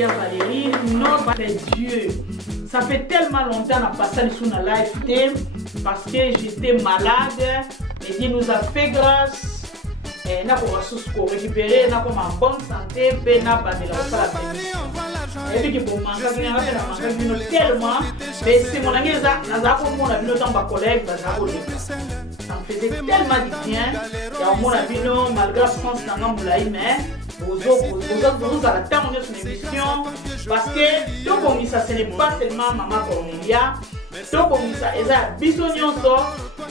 Docteur Valérie, notre Dieu. Ça fait tellement longtemps qu'on a passé sur la live parce que j'étais malade. Et Dieu nous a fait grâce. Et nous avons récupéré, nous avons en bonne santé, nous avons pas de la et puis que pour manger tellement, mais c'est mon ami, mon collègue, ça me faisait tellement du bien. Et à mon avis, malgré la France, mais vous allez terminer son émission parce que tout bon, ça ce n'est pas seulement Maman Cornelia. To bongisa eza biso nyonso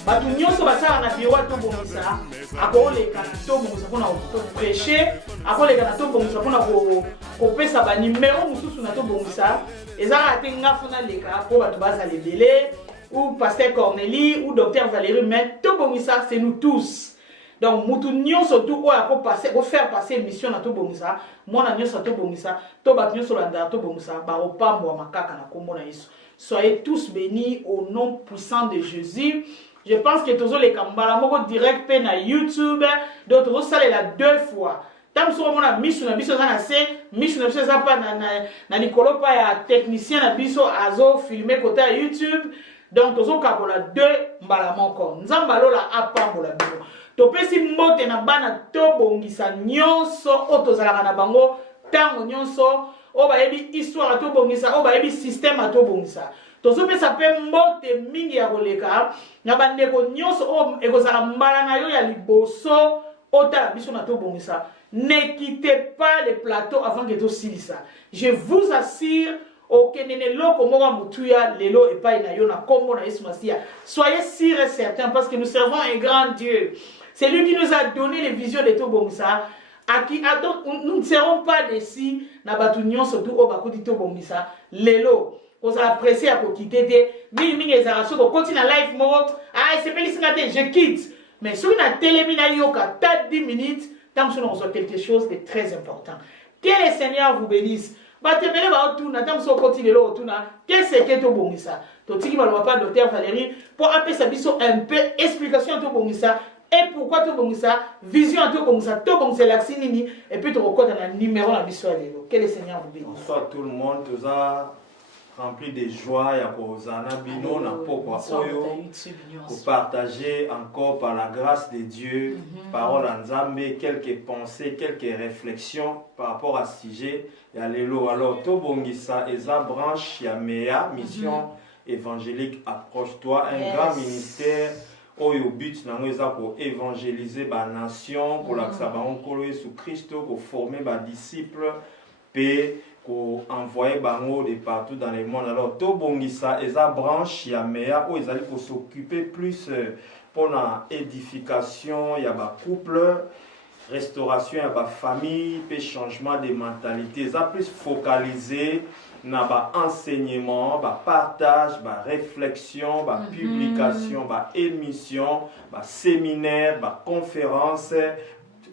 batu nyonso basala na biwa to bongisa akoleka na to bongisa pona ko prêcher akoleka na to bongisa pona ko pesa ba numéro mususu na to bongisa eza atenga funa leka ko batu bazala lebele ou pasteur Cornélie ou docteur Valérie mais to bongisa c'est nous tous. Donc mutu nyonso tout oya ko passer ko faire passer mission na to bongisa mona nyonso to bongisa to batu nyonso landa to bongisa ba opambo makaka na kombo na Yesu. Soyez tous bénis au nom puissant de Jésus. Je pense que tous les Kambala moko direct na YouTube, d'autres salles la 2 fois. Tam so mona mission na biso na se, mission na biso za pa na Nicolo pa ya technicien na biso azo filmer côté YouTube. Donc tozo kabola 2 mbala moko. Nzamba lola apambola biso. Topesi mbote na bana to bongisa nyonso otozalaka na bango tango nyonso. Oba yebi histoire to bongisa, oba yebi système to bongisa. Tozo pesa pe mbote mingi ya koleka na bandeko nyonso o ekozala mbala na yo ya liboso otala biso na to bongisa. Ne quittez pas le plateau avant que to silisa. Je vous assure okenene loko moka mutuya lelo epai na yo na kombo na Yesu Masia. Soyez sûrs et certains parce que nous servons un grand Dieu. C'est lui qui nous a donné les visions de to bongisa. Nous ne serons pas déçus na batu nyonso tout obakoti to bongisa lelo on s'est apprécié à quitter des mini ezara soko continue live mo ah c'est pas lisingate je quitte mais sur na télémina yoka ta 10 minutes tant que nous avons quelque chose de très important que le Seigneur vous bénisse batemele ba otuna tant so continue lo otuna qu'est-ce que to bongisa to tiki ba lo papa docteur Valérie pour appeler sa biso un peu explication to bongisa. Et pourquoi tout bon ça? Vision tout bon ça, tout bon c'est l'axinini et puis tu recordes un numéro la mission lélo. Que le Seigneur vous bénisse. Bonsoir tout le monde, tous a rempli de joie ya kozana bino na pokwa oyo pour partager encore par la grâce de Dieu parole en Nzambe quelques pensées, quelques réflexions par rapport à ce sujet ya lélo. Alors tout bongisa eza branche ya MEA mission évangélique approche-toi un grand ministère. Oyo but na ngeza pour évangéliser ba nation pour la ba onkolo Yesu Christo pour former ba disciples pe pour envoyer bango de partout dans le monde. Alors to bongisa eza branche ya MEA o ezali pour s'occuper plus pour la édification ya ba couple, restauration ya ba famille pe changement de mentalité eza plus focalisé na ba enseignement, ba partage, ba réflexion, ba publication, ba émission, ba séminaire, ba conférence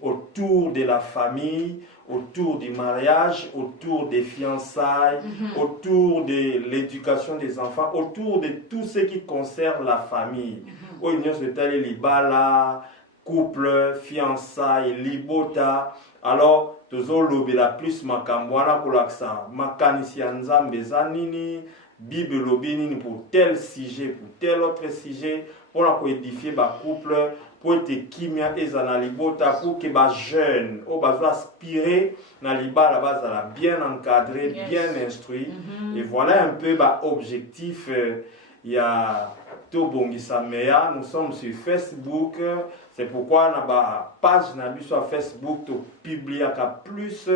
autour de la famille, autour du mariage, autour des fiançailles, autour de l'éducation des enfants, autour de tout ce qui concerne la famille. Au union se libala, couple, fiançailles, libota. Alors tozolobela plus makambo wana kolakisa makanisi ya Nzambe eza nini Bible lobi nini pour tel sujet pour tel autre sujet pour édifier ba couple pour ete kimia eza na libota pour que ba jeune o bazo aspirer na libala bazala bien encadré bien instruit et voilà un peu ba objectif ya to bongisa MEA. Nous sommes sur Facebook, c'est pourquoi na ba page na biso sur Facebook to publier plus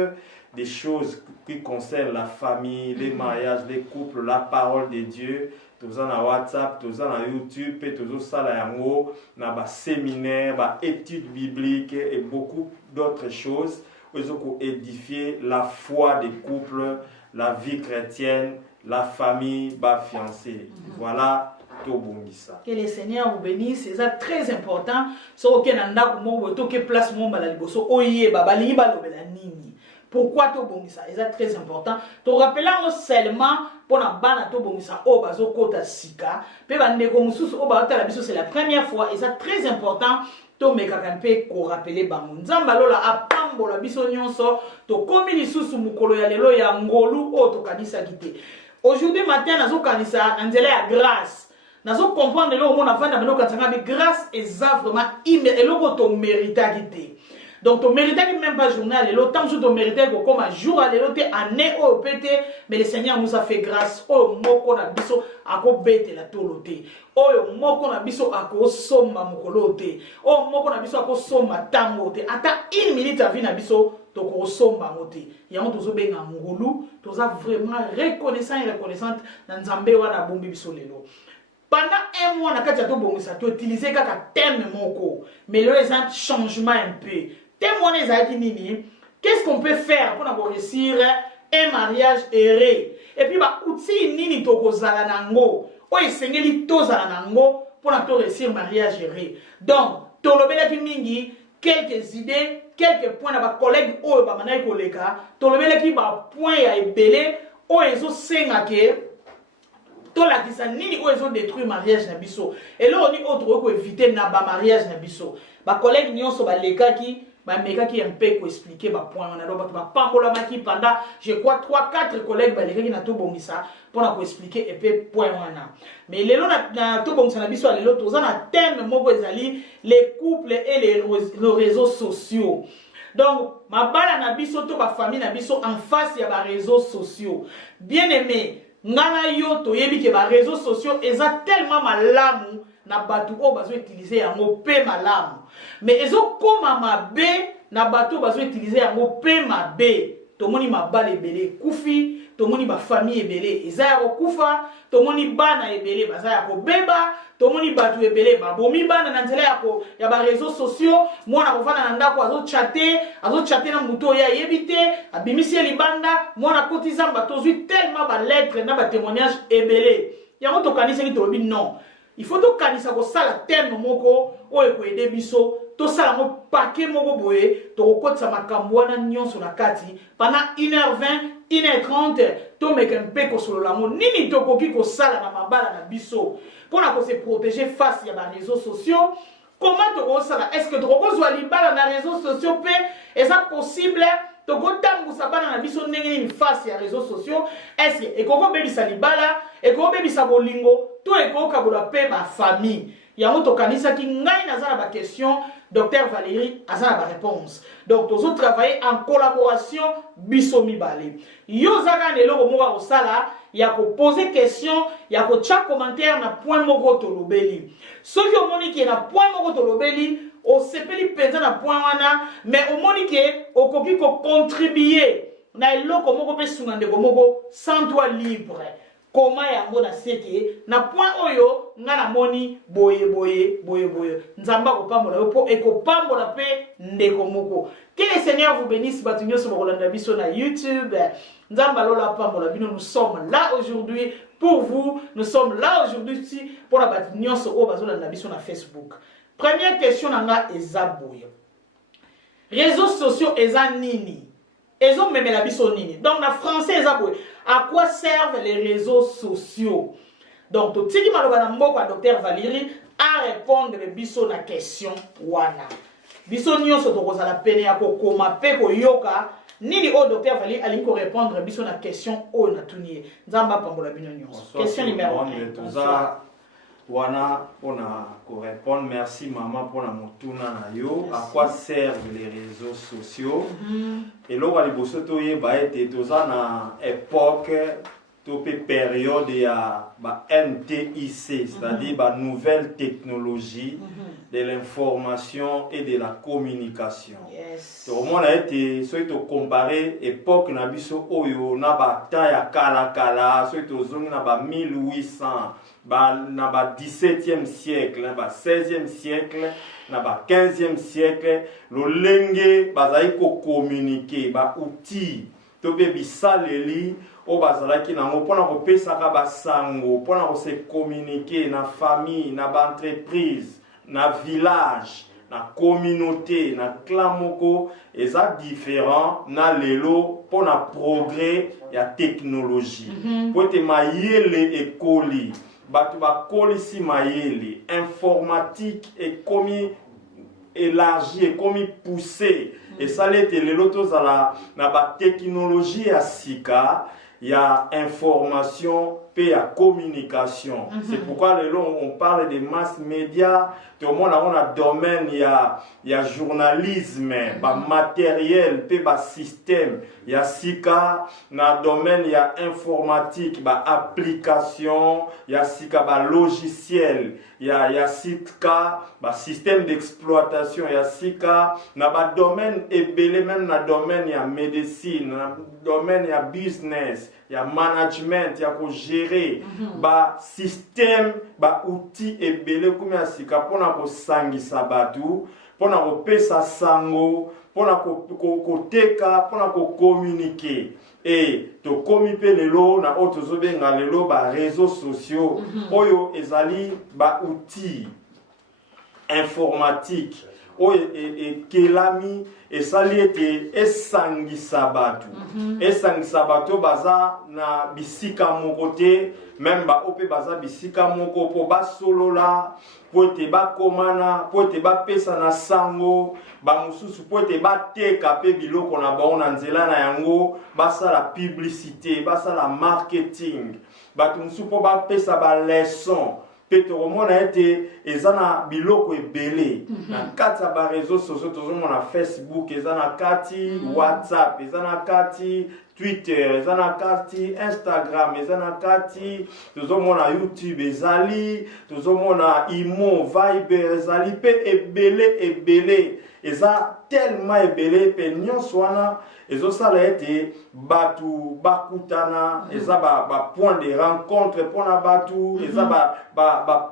des choses qui concernent la famille, les mariages, les couples, la parole de Dieu. Tous na WhatsApp, tous na YouTube, et tous sala yango na ba séminaire, ba études bibliques et beaucoup d'autres choses pour édifier la foi des couples, la vie chrétienne, la famille, ba fiancé. Voilà. Que le Seigneur vous bénisse, c'est très important. So que nanda kumo to que place mon bala liboso oye baba liba lobela nini. Pourquoi to bongisa? C'est très important. To rappelant seulement pour na bana to bongisa o bazo kota sika. Pe bande ko mususu o ba ta la biso c'est la première fois et c'est très important to mekaka mpe ko rappeler bango nzamba lola apambola biso nyonso to komi lisusu mukolo ya lelo ya ngolu o to kanisa kite aujourd'hui matin nazo kanisa na nzela ya grâce nazo comprendre le monde avant d'amener kanisa bi grâce eza vraiment eloko to mérita kite donc tu méritais même pas journal et l'autant que tu méritais comme un jour à l'autre année au pété mais le Seigneur nous a fait grâce oh moko na biso ako bete la tolote oh moko na biso ako soma mokolote oh moko na biso ako soma tangote ata une minute à vie na biso to ko somba mote yango tozo benga ngulu toza vraiment reconnaissant et reconnaissante na nzambe wana bombi biso lelo. Pendant un mois, tu as utilisé un thème moko, mais là, il y a un changement un peu. Thème, qu'est-ce qu'on peut faire pour réussir un mariage heureux? Et puis, outil nini toko zala nango, o esengeli to zala nango pour réussir un mariage heureux. Donc, tolobela ki mingi quelques idées, quelques points na ba collègue o ba manai koleka, tolobela ki ba point ya ebele o ezo senga ke to la kisa nini o ezo détruire mariage na biso et là on dit autre ko éviter na ba mariage na biso ba collègue nyonso ba lekaki ba mekaki un peu ko expliquer ba point on a do ba pambola maki pendant je crois 3-4 collègues ba lekaki na to bongisa pour na ko expliquer et peu point wana mais lelo na to bongisa na biso lelo toza na thème moko ezali les couples et les réseaux sociaux. Donc ma bala na biso to ba famille na biso en face ya ba réseaux sociaux bien aimé ngana yo toyebi ke ba réseaux sociaux eza tellement malamu na batu o bazo utiliser yango pe malamu mais ezo koma mabe na batu bazo utiliser yango pe mabe tomoni mabale ebele kufi tomoni ba famille ebele eza ya kokufa tomoni bana ebele baza ya kobeba tomoni batu ebele babomi bana na nzela ya ba réseaux sociaux mwana kofana na ndako azo chatter na muto ya yebite abimisi libanda mwana kotiza batozwi tellement ba lettres na ba témoignages ebele yango to kanisa ki tolobi non il faut to kanisa ko sala thème moko o e ko aider biso to sala mo paquet moko boye to ko kotsa makambo wana nyonso na kati pendant 1h20 1h30 to meka mpe ko solo lango nini to koki ko sala na mabala na biso pour se protéger face à les réseaux sociaux. Comment tu vois ça? Est-ce que tu vois libala na réseaux sociaux pe est ça possible? Tu vois tangu sabana na biso ndenge face à réseaux sociaux. Est-ce que et koko bebi sa libala et koko bebi sa bolingo to e koko kabola pe ma famille. Yango to kanisa ki ngai na za ba question Docteur Valérie a sa réponse. Donc tous autres travailler en collaboration biso mibale. Yo zaka ne lo mo wa osala ya ko poser question ya ko cha commentaire na point moko to lobeli. Soki o moni ki na point moko to lobeli o sepeli penza na point wana mais o moni ke o koki ko contribuer na eloko moko pe sungande moko sans toi libre. Comment yango na seke na point oyo ngana moni boye nzamba ko pambola yo po eko pambola pe ndeko moko. Que le Seigneur vous bénisse batunyo so bolanda biso na YouTube. Nzamba lola pambola bino, nous sommes là aujourd'hui pour vous, nous sommes là aujourd'hui pour la batunyo so o bazolanda biso na Facebook. Première question nanga eza boye. Réseaux sociaux eza nini? Ezo même la biso nini. Donc na français eza boye. À quoi servent les réseaux sociaux? Donc, tout ce qui m'a dit à Docteur Valérie à répondre biso na question wana. Biso nyonso to kozala pene ya kokoma pe ko yoka nini o Docteur Valérie ali ko répondre biso na question o na tunie. Nzamba pambola bino nyonso. Question numéro 1. Wana pona ko répondre merci maman pour la motuna na yo. À quoi servent les réseaux sociaux? Et là on liboso to ye ba ete toza na époque topé période ya ba NTIC, c'est-à-dire ba nouvelle technologie de l'information et de la communication. Yes. Donc on a été soit to comparer époque na biso oyo na ba ta ya kala soit to zongi na ba 1800 na ba 17e siècle, na ba 16e siècle, na ba 15e siècle, lo lenge bazali ko communiquer ba outil to be bisaleli o bazalaki nango pona ko pesaka basango pona ko se communiquer na famille, na ba entreprise, na village, na communauté, na clan moko eza différent na lelo pona progrès ya technologie. Pote mayele ekoli batu ba kolisi mayele informatique et komi élargi et comme poussé et ça l'était les lotos à la technologie à sika il y a information et il y a communication. C'est pourquoi on parle des mass médias. Tout le monde a un domaine, il y a journalisme, matériel, puis système. Il y a SICA, dans le domaine, il y a informatique, application, il y a SICA, logiciel, il y a SICA, système d'exploitation, il y a SICA, dans le domaine, et même dans le domaine, il y a médecine, dans le domaine, il y a business. Il y a management, il y a pour gérer, système, outils et belé comme ya sika pour na ko sangisa batu, pour na ko pesa sango, pour na ko teka, pour na ko communiquer. Et to communiquer lelo na auto benga lelo réseaux sociaux, oyo ezali outils informatiques. Et kelami et saliete esangisa batu esangisa batu baza na bisika mokote même ope baza bisika moko po basolola po te bakomana po te bapesa na sango mususu po te bateka pe biloko na bango na nzela na yango basala publicité basala marketing batu mususu po bapesa leçon Petro mona été ezana biloko ebele na kati ya réseaux sociaux tozomona Facebook ezana kati WhatsApp ezana kati Twitter ezana kati Instagram ezana kati tozomona YouTube ezali tozomona Imo Viber ezali pe ebele eza tellement ebele pe nyonso wana ezosala ete batu bakutana eza point de rencontre pona batu eza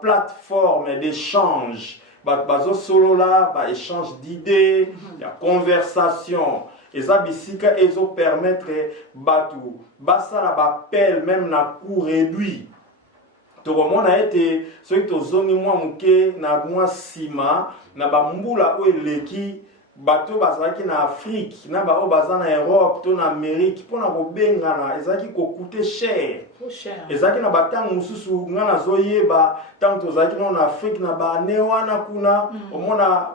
plateforme d'échange bazo solola échange d'idées ya conversation eza bisika ezo permettre batu basala appel même na coût réduit tokomona ete soki tozongi mwa moke na mwa sima na bambula oyo eleki bato bazalaki na Afrique na bao baza na Europe to na Amérique mpona kobengana ezalaki kokute cher ezalaki na batango mosusu nga nazoyeba ntango tozalaki na Afrique na bane wana kuna omona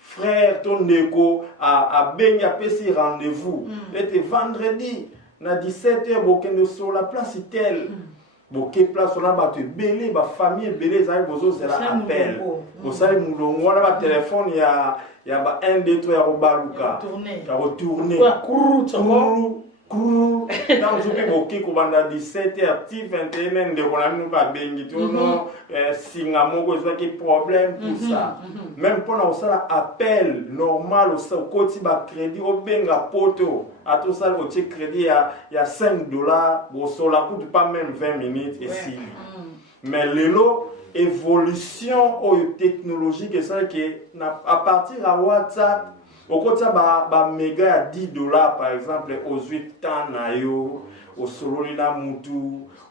frère to ndeko abengi apesi rendez-vous ete vendredi na 17h bokende sur la place tel boke place on a battu belé ba famille belé za bozo c'est la appel bo sali mulongo wana ba téléphone ya 1 2 3 ya robaluka ya retourner dans je boke ko banda 17h ti 21h de kona nuka bengi to no singa moko zo ki problème tout ça même pour na sala appel normal au côté ba crédit au benga poto à tout ça au crédit il y a $5 bon cela coûte pas même 20 minutes et si mais lelo évolution technologique et ça que à partir à WhatsApp au côté ba méga à $10 par exemple aux 8 ans na yo au sololi na mutu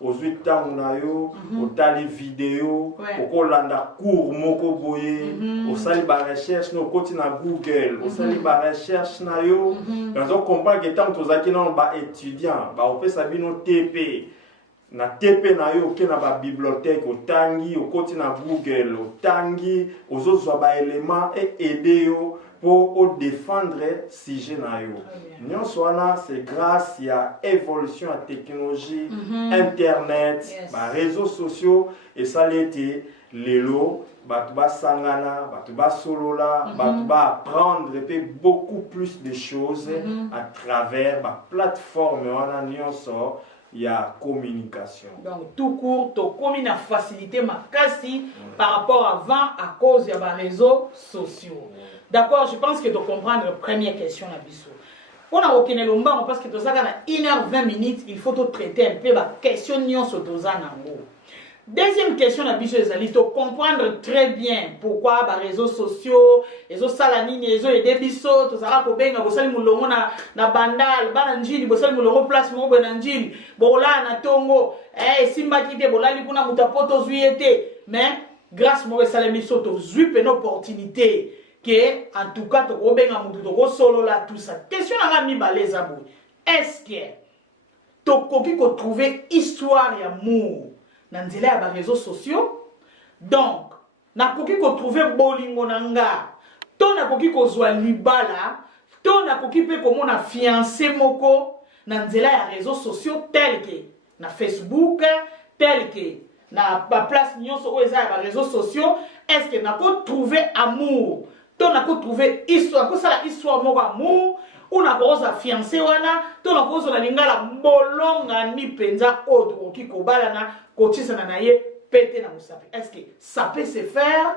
aux 8 ans na yo au tali vidéo au kolanda cours moko boye au sali ba recherche no côté na Google au sali ba recherche na yo dans on comprend que tant tozaki na ba étudiant ba opesa bino TP na TP na yo ke na ba bibliothèque au tangi au côté na Google au tangi aux autres ba éléments et aider yo pour défendre sujet na yo. Nyonso wana c'est grâce à évolution à technologie, internet, réseaux sociaux et ça l'été lelo batu ba sangana, batu ba solola, batu ba apprendre beaucoup plus de choses à travers la plateforme wana nyonso il y a communication. Donc tout court, to komi na facilité makasi par rapport avant à cause des réseaux sociaux. D'accord, je pense que tu comprends la première question la biso. Pour na okene lomba parce que to saka na 1h20 il faut te traiter un peu la question nyon so toza nango. Deuxième question la biso ezali to comprendre très bien pourquoi les réseaux sociaux, les autres salanini, les autres aider biso to saka ko benga bo sali mulongo na bandal, bana njili bo sali mulongo place mo bo na njili, bola na tongo, simba kite bolali kuna mutapoto zuiete, mais grâce mo salami so to zui une opportunité que en tout cas to ko benga mutu to ko solo la tout ça. Question na mi baleza boy. Est-ce que to koki ko trouver histoire et amour dans les réseaux sociaux? Donc, na koki ko trouver bolingo nanga to na koki kozwa libala, to na koki pe komo na fiancé moko na nzela ya réseaux sociaux tel que na Facebook, tel que na ba place nyonso oyo eza ya ba réseaux sociaux. Est-ce que na ko trouver amour, to na ko trouver histoire, ko sala histoire moko amour, ou na ko za fiancé wana, to na ko zo na lingala bolonga ni penza oyo koki kobalana kotisana na ye pété na musapi. Est-ce que ça peut se faire?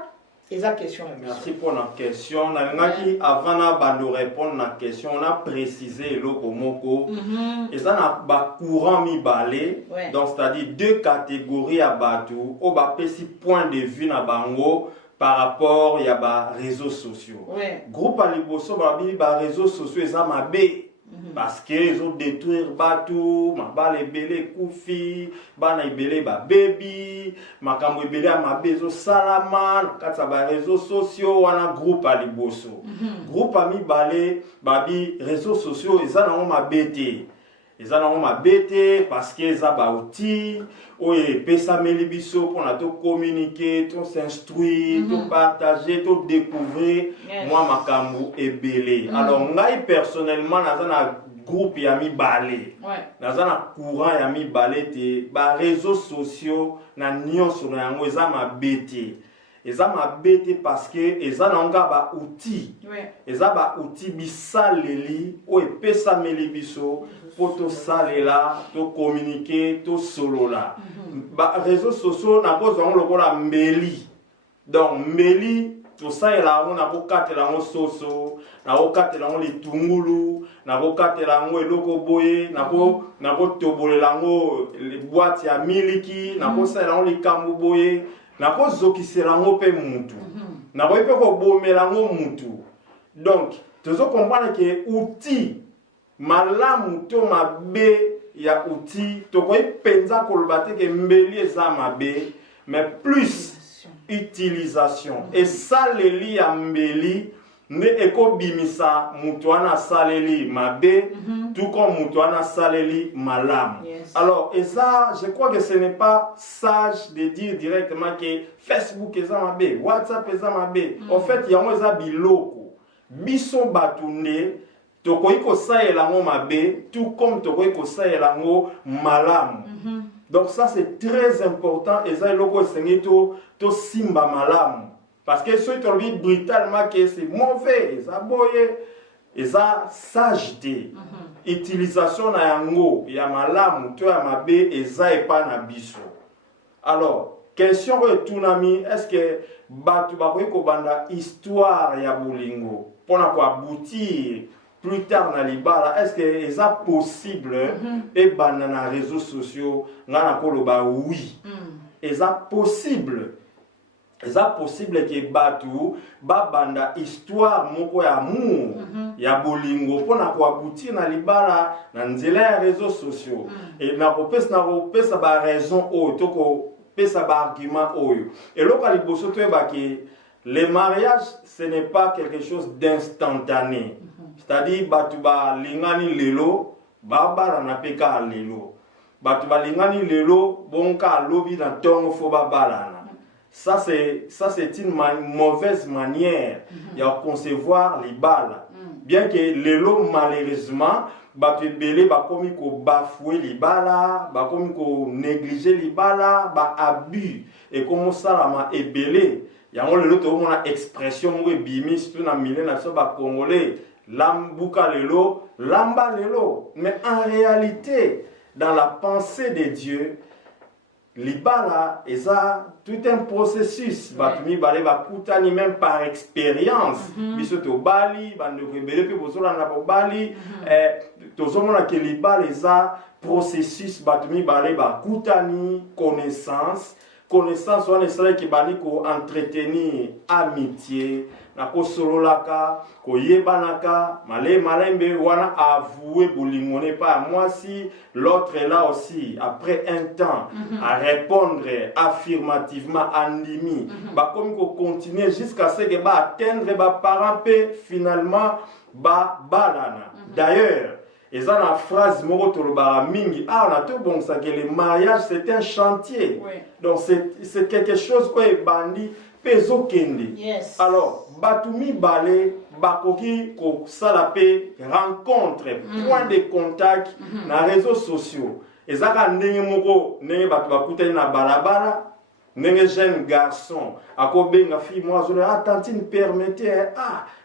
Question. Merci pour la question. Avant de répondre à la question, on a précisé le komoko. Et ça n'a pas courant mi balé. Donc c'est-à-dire deux catégories à bateau. Au bas petit point de vue na bango par rapport il y a ba réseaux sociaux. Groupe aliboso ba réseaux sociaux ça m'a bé. Parce qu'ils ont détruit bateau, ma balle belé koufi, bana belé ba baby, ma kamwe belé ma bezo salaman, katsa ba réseaux sociaux, wana groupe aliboso. Groupe ami balé, babi réseaux sociaux, ils en ont ma bêté. Ils en ont ma bêté parce qu'ils ont ba outil, ou pesa melibiso pour na to communiquer, to s'instruire, to partager, to découvrir. Moi ma kambu est belé. Alors ngai personnellement dans un groupe yami balé. Dans un courant yami balé te ba réseaux sociaux na nyonso na yango eza ma bêté. Eza ma bêté parce que eza na nga ba outil. Eza ba outil bisaleli o pesa melibiso pour to salela, to communiquer, to solo là. Ba réseaux sociaux na cause on le kola mbeli. Donc mbeli to ça et là on a ko katela on soso, na ko katela on les tungulu, na ko katela on eloko boye, na ko tobolela ngo les boîtes ya miliki, na ko ça on les kambu boye, na ko zokisela ngo pe mutu. Na ko pe ko bomela ngo mutu. Donc tu zo comprendre que outil malamu to mabe ya outil to koy penza kolbate ke mbeli eza mabe mais plus utilisation et ça leli ya mbeli ne eko bimisa mutu ana saleli mabe tout comme mutu ana saleli malamu. Alors et ça je crois que ce n'est pas sage de dire directement que Facebook eza mabe, WhatsApp eza mabe. En fait yango eza biloko biso batunde tokoki kosalela ngo mabe tout comme tokoki kosalela ngo malamu. Donc ça c'est très important et ça eloko esengi to simba malamu parce que ceux qui ont dit brutalement que c'est mauvais ça boye et ça sageté utilisation na yango ya malamu to ya mabe eza epa na biso. Alors question retunami est-ce que batu bakoki kobanda histoire ya bolingo pona ko aboutir plus tard dans les bars, est-ce que c'est possible et banana réseaux sociaux ngana koloba oui. C'est possible. C'est possible que batu ba banda histoire moko ya amour ya bolingo pona ko aboutir na libala na nzela ya réseaux sociaux. Et na kopesa ba raison o toko pesa ba argument oyo. Et loka liboso to ba que le mariage ce n'est pas quelque chose d'instantané. C'est-à-dire batuba lingani lelo baba na peka lelo batuba lingani lelo bonka lobi na tongo fo babalana. Ça c'est une mauvaise manière de concevoir les balles. Bien que lelo malheureusement batu belé ba komi ko bafouer les balles, ba komi ko négliger les balles, ba abus et comme ça la ma ebelé yango lelo to mona expression mo bimi surtout na milieu na so ba congolais. Lambuka lelo, lamba lelo. Mais en réalité, dans la pensée de Dieu, l'ibala est ça tout un processus. Batumi balé ba kutani même par expérience. Bisoto bali, bande rebelle pe bozola na bali. Tozomona que l'ibala est ça processus. Batumi balé ba kutani connaissance. Connaissance on est qui bali ko entretenir amitié. Na ko sololaka ko yebanaka malembe wana avouer boulingone pas moi si l'autre est là aussi après un temps à répondre affirmativement andimi ba comme ko continuer jusqu'à ce que ba atteindre ba parent finalement ba balana. D'ailleurs et ça la phrase moko tolobara mingi on a tout bon ça que le mariage c'est un chantier. Donc c'est quelque chose quoi bandi peso kende. Alors batumi balé bakoki ko salape rencontre point de contact na réseaux sociaux ezaka ndenge moko ndenge batu bakutani na balabala ndenge jeune garçon akobenga fille moi zo la tantine permettez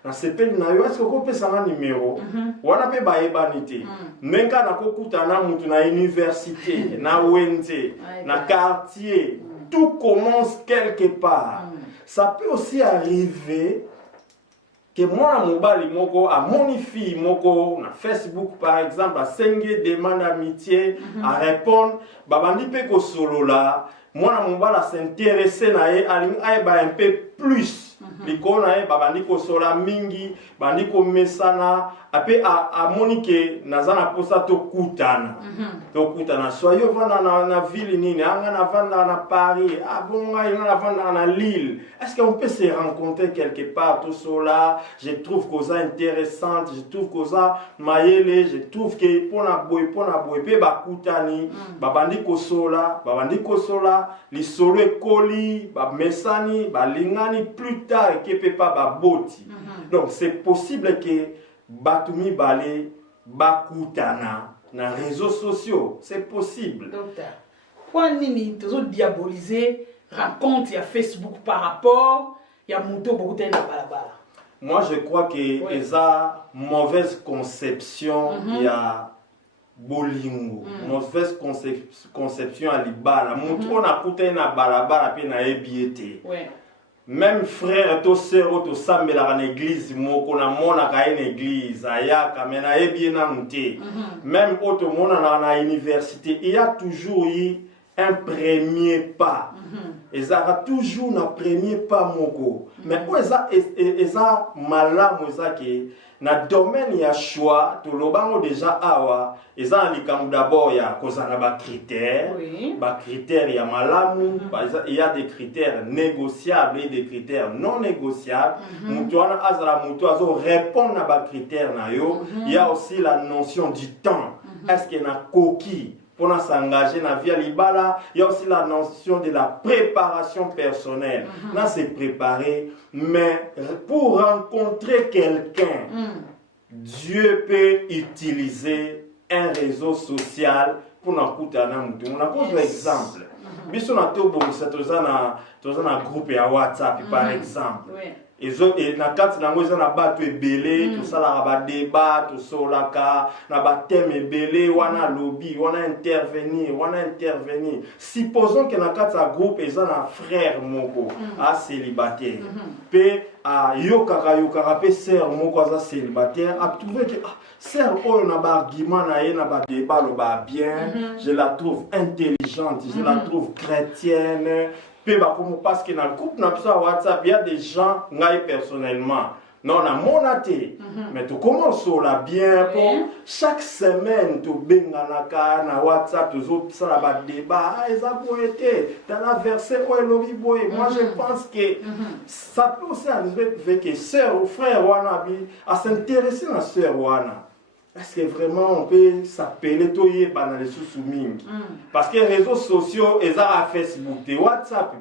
na sepeli na yo est-ce que ko pesa na numéro wana pe ba ebanité menga na kokutana mutu na université na wenze na quartier tout commence quelque part ça peut aussi arriver que moi mobali moko a moni fille moko na Facebook par exemple a senge demande amitié à répondre babandi pe ko solo là moi mobali s'intéresser na ye alinga ba un peu plus likona ye babandi ko sola mingi bandi ko mesana ape a monike nazana posa to kutana soyo vana na ville nini anga na vanda na Paris abonga ina na vanda na Lille est-ce qu'on peut se rencontrer quelque part tout cela je trouve que ça intéressante je trouve que ça mayele je trouve que pona boy pe bakutani babandi ko sola li solo ekoli ba mesani ba lingani plus tard que peut pas ba boti donc c'est possible que batumi balé bakutana na réseaux sociaux c'est possible. Docteur, pourquoi nini toujours diaboliser rencontre ya Facebook par rapport ya moto beaucoup na balabala? Moi je crois que eza mauvaise conception ya bolingo mauvaise conception à libala moto na kutana na balabala pe na ebiete. Même frère to sœur to sambela en église moko na mona ka une église ayaka mena ebiena muté même auto mona na université il y a toujours eu un premier pas et ça a toujours na premier pas moko mais pour ça malamu ça que na domaine ya choix to lobango déjà awa eza likambo d'abord ya kozana ba critères ya malamu il y a des critères négociables et des critères non négociables mutu wana azala mutu azo répondre na ba critères na yo il y a aussi la notion du temps est-ce que na koki pour s'engager dans la vie libala, il y a aussi la notion de la préparation personnelle. Là, c'est préparé, mais pour rencontrer quelqu'un, Dieu peut utiliser un réseau social pour nous écouter. On a pris un exemple. Si on a un groupe à WhatsApp, par exemple. Et na kati na ngoza na bato ebele to sala ba débat to solaka na ba thème ebele wana lobby wana intervenir supposons que na kati na groupe eza na frère moko a célibataire pe a yokaka pe sœur moko aza célibataire a trouvé que sœur oyo na ba argument na ye na ba débat lo ba bien je la trouve intelligente je la trouve chrétienne. Parce que dans le groupe WhatsApp, il y a des gens, personnellement, non, on a monaté, mais tu commences là bien pour chaque semaine, tu benganaka na WhatsApp, tu autres ça là débat, ils ont été dans la verset où moi je pense que ça peut aussi arriver avec que sœur ou frère Wanabi à s'intéresser à la sœur Wana. Est-ce que vraiment on peut s'appeler Toye dans les sous-soumis? Parce que les réseaux sociaux, ils ont Facebook, WhatsApp.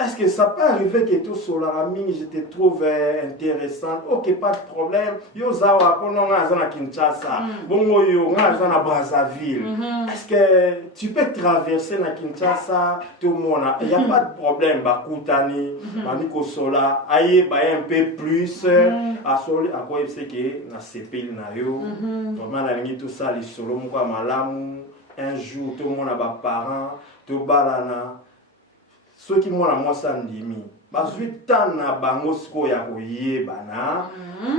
Est-ce que ça peut arriver que tout sur la mine, je te trouve intéressant? Ok, pas de problème. Yo zawa, pendant na Kinshasa, bongo yo na Brazzaville. Est-ce que tu peux traverser na Kinshasa? Tout le monde, il n'y a pas de problème. Bakutani, Maniko Sola, aïe, un peu plus. À quoi c'est que na sepil na yo. Vraiment, tout ça, les solo, un jour, tout le monde a des parents, tout le balana. Ceux qui m'ont moi ça ndimi. Parce que tant na bangosko ya koye bana,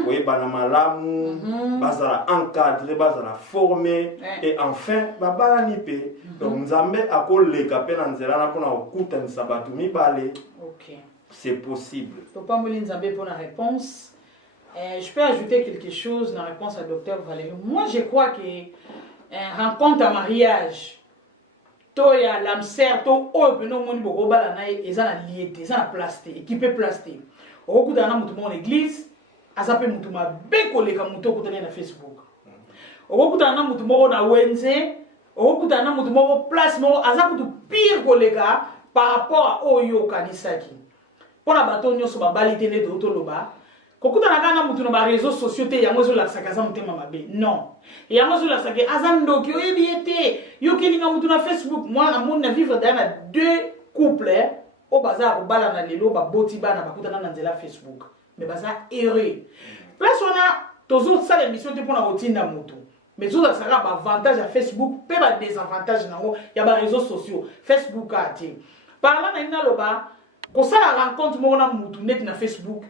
koye bana malamu, bazala encadré, bazala formé, et enfin, babala nipe. Donc, nzambe akole kape na nzela na pona okuta nsabatu mibale. Ok. C'est possible. Papa Mouli Nzambe pour la réponse. Je peux ajouter quelque chose dans la réponse à Dr Valérie. Moi, je crois que rencontre à mariage, toya l'amser, to obeno moni boko balana eza na liété, eza na plasté, équipé plasté. Oku dana mutu mon église, azape mutu ma beko leka mutu okutana na Facebook. Oku dana mutu moko na wenze, oku dana mutu moko place moko azape mutu pire koleka par rapport à oyo kanisaki. pona bato nyonso babali te nde toloba kokuta na kana mutu na ba réseaux sociaux te yango ezolakisa kaza motema mabe non yango ezolakisa ke aza ndoki oyebi ye te yo kelinga mutu na Facebook mwana moni na vivre daya na deux couples o baza kobala na lelo baboti bana bakutana na nzela Facebook mais baza heureux place wana tozosala émission te mpona kotinda mutu mais tozolakisaka baavantage ya Facebook mpe badesavantage nango ya baréseaux sociaux Facebook a te parla na nini naloba kosala rencontre moko na mutu neti na Facebook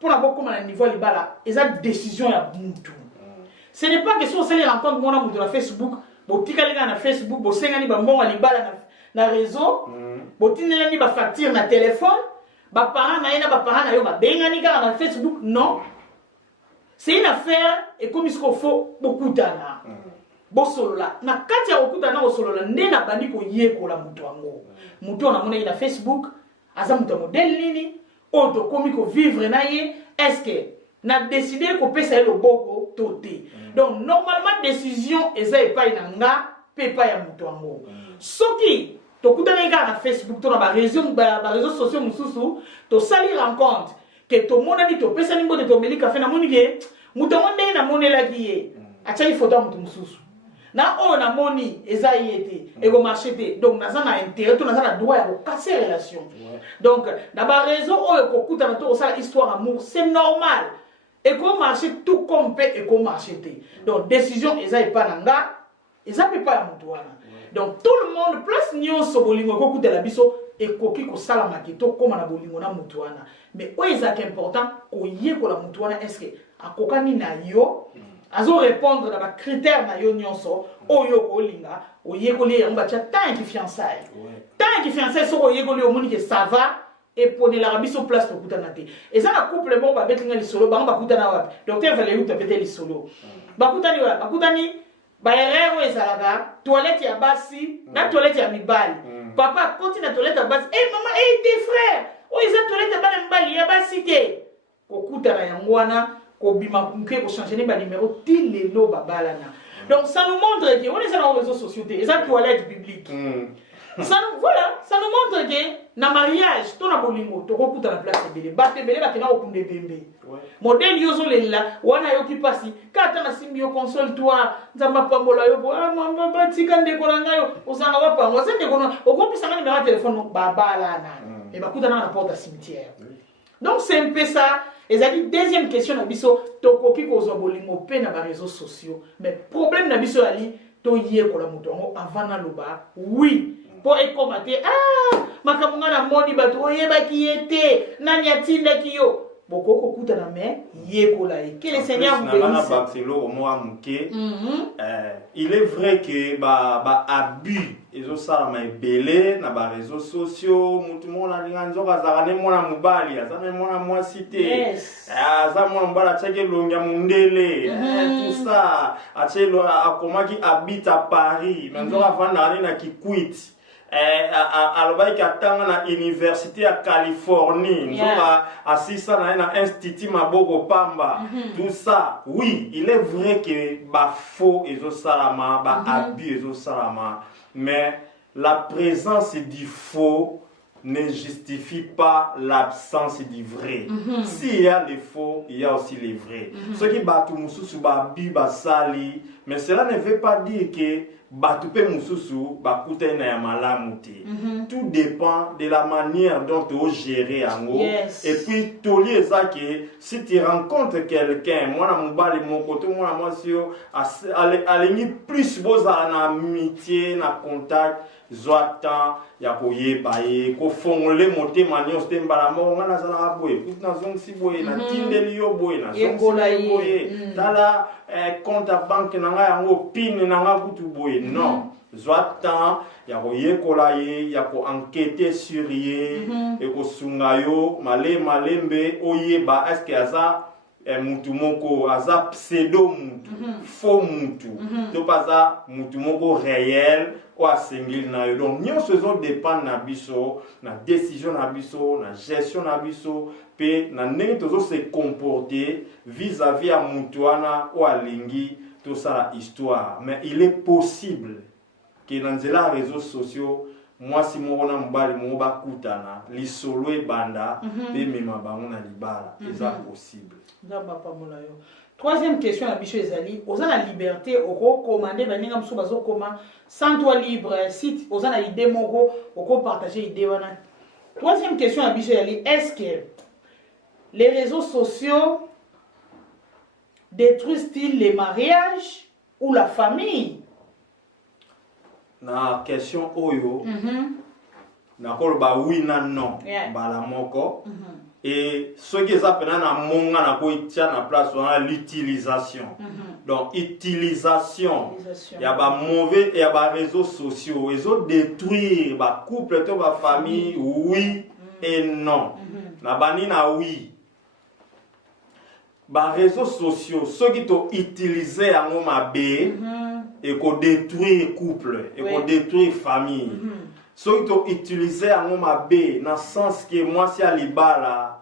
pour n'avoir na niveau libala eza décision ya mutu ce n'est pas que si on se les rencontre mona mutu na Facebook botikaleka na Facebook bosengani ba mbongo libala na réseau botinelani ba facture na téléphone ba parents na yena ba parents na yo ba bengani kaka na Facebook non c'est une affaire et comme il faut bokutana bosolola na kati ya okutana bosolola nde na bandi ko yekola mutu ango mutu na mona na Facebook aza mutu modèle nini oto komi ko vivre na ye est-ce que na décider ko pesa le boko toté donc normalement décision eza epai na nga pe epai ya mutu ango soki to kutana nga na Facebook to na ba réseaux sociaux mususu to sali rencontre que to mona ni to pesa ni mbote to melika fe na moni ke mutu onde na monela ki ye achali photo mutu mususu na o na moni eza yete et go marché te donc naza na intérêt to naza na droit ya ko casser relation donc na ba raison o ko kuta na to ça histoire amour c'est normal et ko marché tout comme peut et ko marché te donc décision eza e pa nanga eza pe pa ya mutu wana donc tout le monde plus nyonso bolingo ko kuta la biso et koki ko sala makito koma na bolingo na mutu wana mais o eza important ko yeko la mutu wana est-ce que akokani na yo azo répondre à ba critères na yo nyonso oyo ko linga oyekoli yango ba tant ki fiançailles tant ki fiançailles so oyekoli omoni que ça va et pone la biso place to kutana te et ça na couple mo ba betinga li solo ba kutana wapi docteur Valérie to bete li solo ba kutani wa ba kutani ba erreur ezalaka toilette ya basi na toilette ya mibali papa continue na toilette ya basi maman tes frères o eza toilette ya bana mibali ya basi te ko kutana yango wana ko bima kunke ko changer ba numéro ti lelo babalana donc ça nous montre que on est sur les réseaux sociaux et ça toilette publique ça nous voilà ça nous montre que na mariage to na bolingo to ko kuta na place belé batebele bakena ko kunde bembe modèle yozo lela wana yo ki pasi kata na simbi yo console toi nzamba pambola yo mama batika ndeko na ngayo osanga wapa ngose ndeko na okopisa ngani numéro téléphone babalana et bakuta na porte cimetière donc c'est un peu ça. Et ça dit deuxième question na biso to koki ko zo bolingo pe na ba réseaux sociaux mais problème na biso ali to yé ko la mutongo avant na loba oui pour écomater makamunga na moni bato oyeba ki yete nani atinda ki yo boko ko kuta na me yé ko la que le Seigneur vous bénisse. Il est vrai que ba abus ezo sala ma belé na ba réseaux sociaux mutu mona linga nzoka zakane mona mubali azame mona mwasi te aza mona mbala tshake longa mundele tout ça achelo akomaki habite à Paris mais nzoka vanda na Kikwit alobaki atanga na université à Californie nzoka assisa na institut Maboko Pamba tout ça oui il est vrai que ba faux ezo salama ba abus ezo salama mais la présence du faux ne justifie pas l'absence du vrai. S'il y a les faux, il y a aussi les vrais. Ce qui batu mususu babi basali, mais cela ne veut pas dire que batu pe mususu bakute na ya malamu te. Tout dépend de la manière dont tu gères ango. Et puis toli ça que si tu rencontres quelqu'un, moi na mobali mon côté moi moi sio alingi plus beaux na amitié na contact zoatan ya koyeba ye ko fongole motema nyonso te mbala moko ngana zala boye kuti na zongi boye na tindeli yo boye na zongi boye tala compte banque na nga yango pin na nga kutu boye non zoatan ya koyekola ye ya ko enquêter sur ye e ko sunga yo malembe oyeba est-ce que aza mutu moko aza pseudo mutu faux mutu to paza mutu moko réel ou asengeli na yo donc nyonso ezo dépend na biso na décision na biso na gestion na biso pe na ndenge tozo se comporter vis-à-vis ya mutu wana ou alingi to sala histoire mais il est possible que dans les réseaux sociaux mwasi moko na mobali moko bakutana lisolo ebanda pe mema bango na libala eza possible. Troisième question à Bicho Ezali, aux la liberté au recommander baninga mso bazo koma sans toi libre site aux la idée moko au partager idée wana. Troisième question à Bicho Ezali, est-ce que les réseaux sociaux détruisent-ils les mariages ou la famille? Na question oyo na koloba oui na non bala moko et ce qui est appelé na monga na ko itia na place on a l'utilisation. Donc utilisation il y a ba mauvais et y a ba réseaux sociaux ils ont détruire ba couple to ba famille oui et non. Na bani na oui ba réseaux sociaux ceux qui t'ont utilisé en mabe et qu'on détruit couple et qu'on détruit famille. Ceux qui ont utilisé en mabe dans le sens que moi si à libala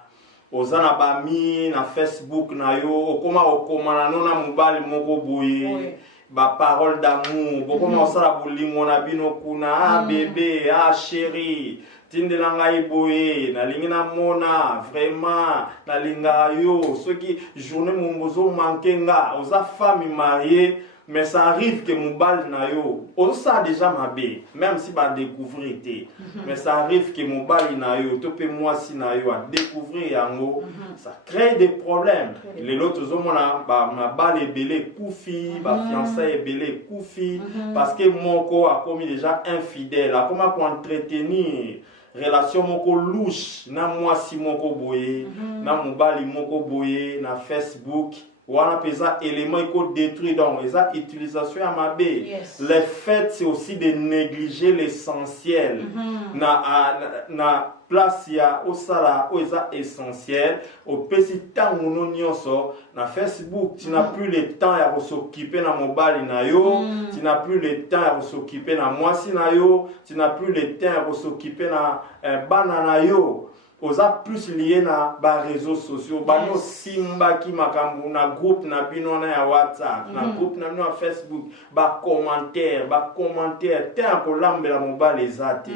ozana bami na Facebook na yo okoma okoma na mobali moko boye ba parole d'amour bokoma osala bolingo na bino kuna ah bébé ah chérie tindela ngai boye na lingi na mona vraiment na linga yo ceux qui journée mombozo mankenga oza femme mariée. Mais ça arrive que mon bal na yo, on sait déjà ma bé, même si va découvrir té. Mais ça arrive que mon bal na yo, topé moi si na yo à découvrir yango, ça crée des problèmes. Les autres hommes ma balle est belé koufi, ma fiancée est belé koufi, parce que mon corps a commis déjà infidèle. A comment pour entretenir relation moko louche na moi si moko boye, na mon bal moko boye na Facebook. On a pesa éléments qui détruit donc les utilisation à ma bé. Le fait c'est aussi de négliger l'essentiel. Na place ya au sala au essentiel au petit temps nyonso na Facebook tu n'as plus le temps à s'occuper na mobile na yo, tu n'as plus le temps à s'occuper na mwasi na yo, tu n'as plus le temps à s'occuper na bana na yo. Oza plus lié na ba réseaux sociaux bano simba ki makambu na groupe na bino na ya WhatsApp na groupe na bino na Facebook ba commentaire tant ko lambela mobile ezati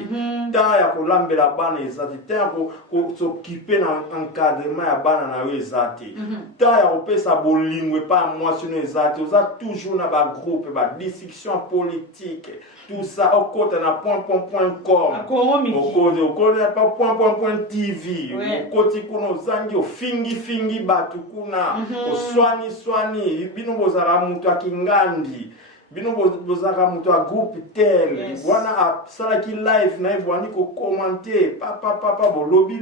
tant ya ko lambela bana ezati tant ko s'occuper na encadrement ya bana na yo ezati tant ya ko pesa bolingwe pa mwasi no ezati oza toujours na ba groupe ba discussion politique tout ça au côté na point.com au côté pas .TV côté kuno zangi fingi batu kuna oswani bino bozara mutu akingandi bino bozara mutu a groupe tel wana a sala ki live na bwani ko commenter papa bo lobby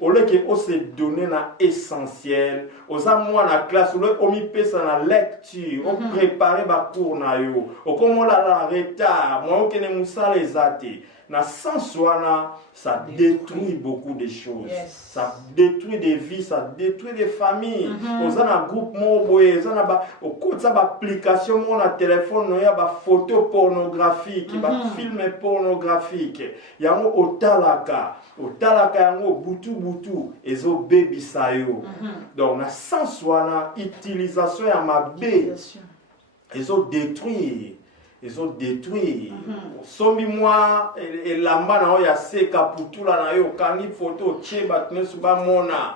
au lieu que on se donner na essentiel oza moi na classe on mi pesa na lecture on préparer ba cours na yo o comme la retard moi okene musala ezate na sens wana ça détruit beaucoup de choses ça détruit des vies ça détruit des familles oza na groupe mo boye oza na ba okotsa ba application mo na téléphone no ya ba photo pornographique ba film pornographique yango otalaka yango butu ezo baby sayo donc na sens wana utilisation ya mabe ezo détruire sombi moi et lamba na ya seka putula na yo kangi photo cheba tnesu ba mona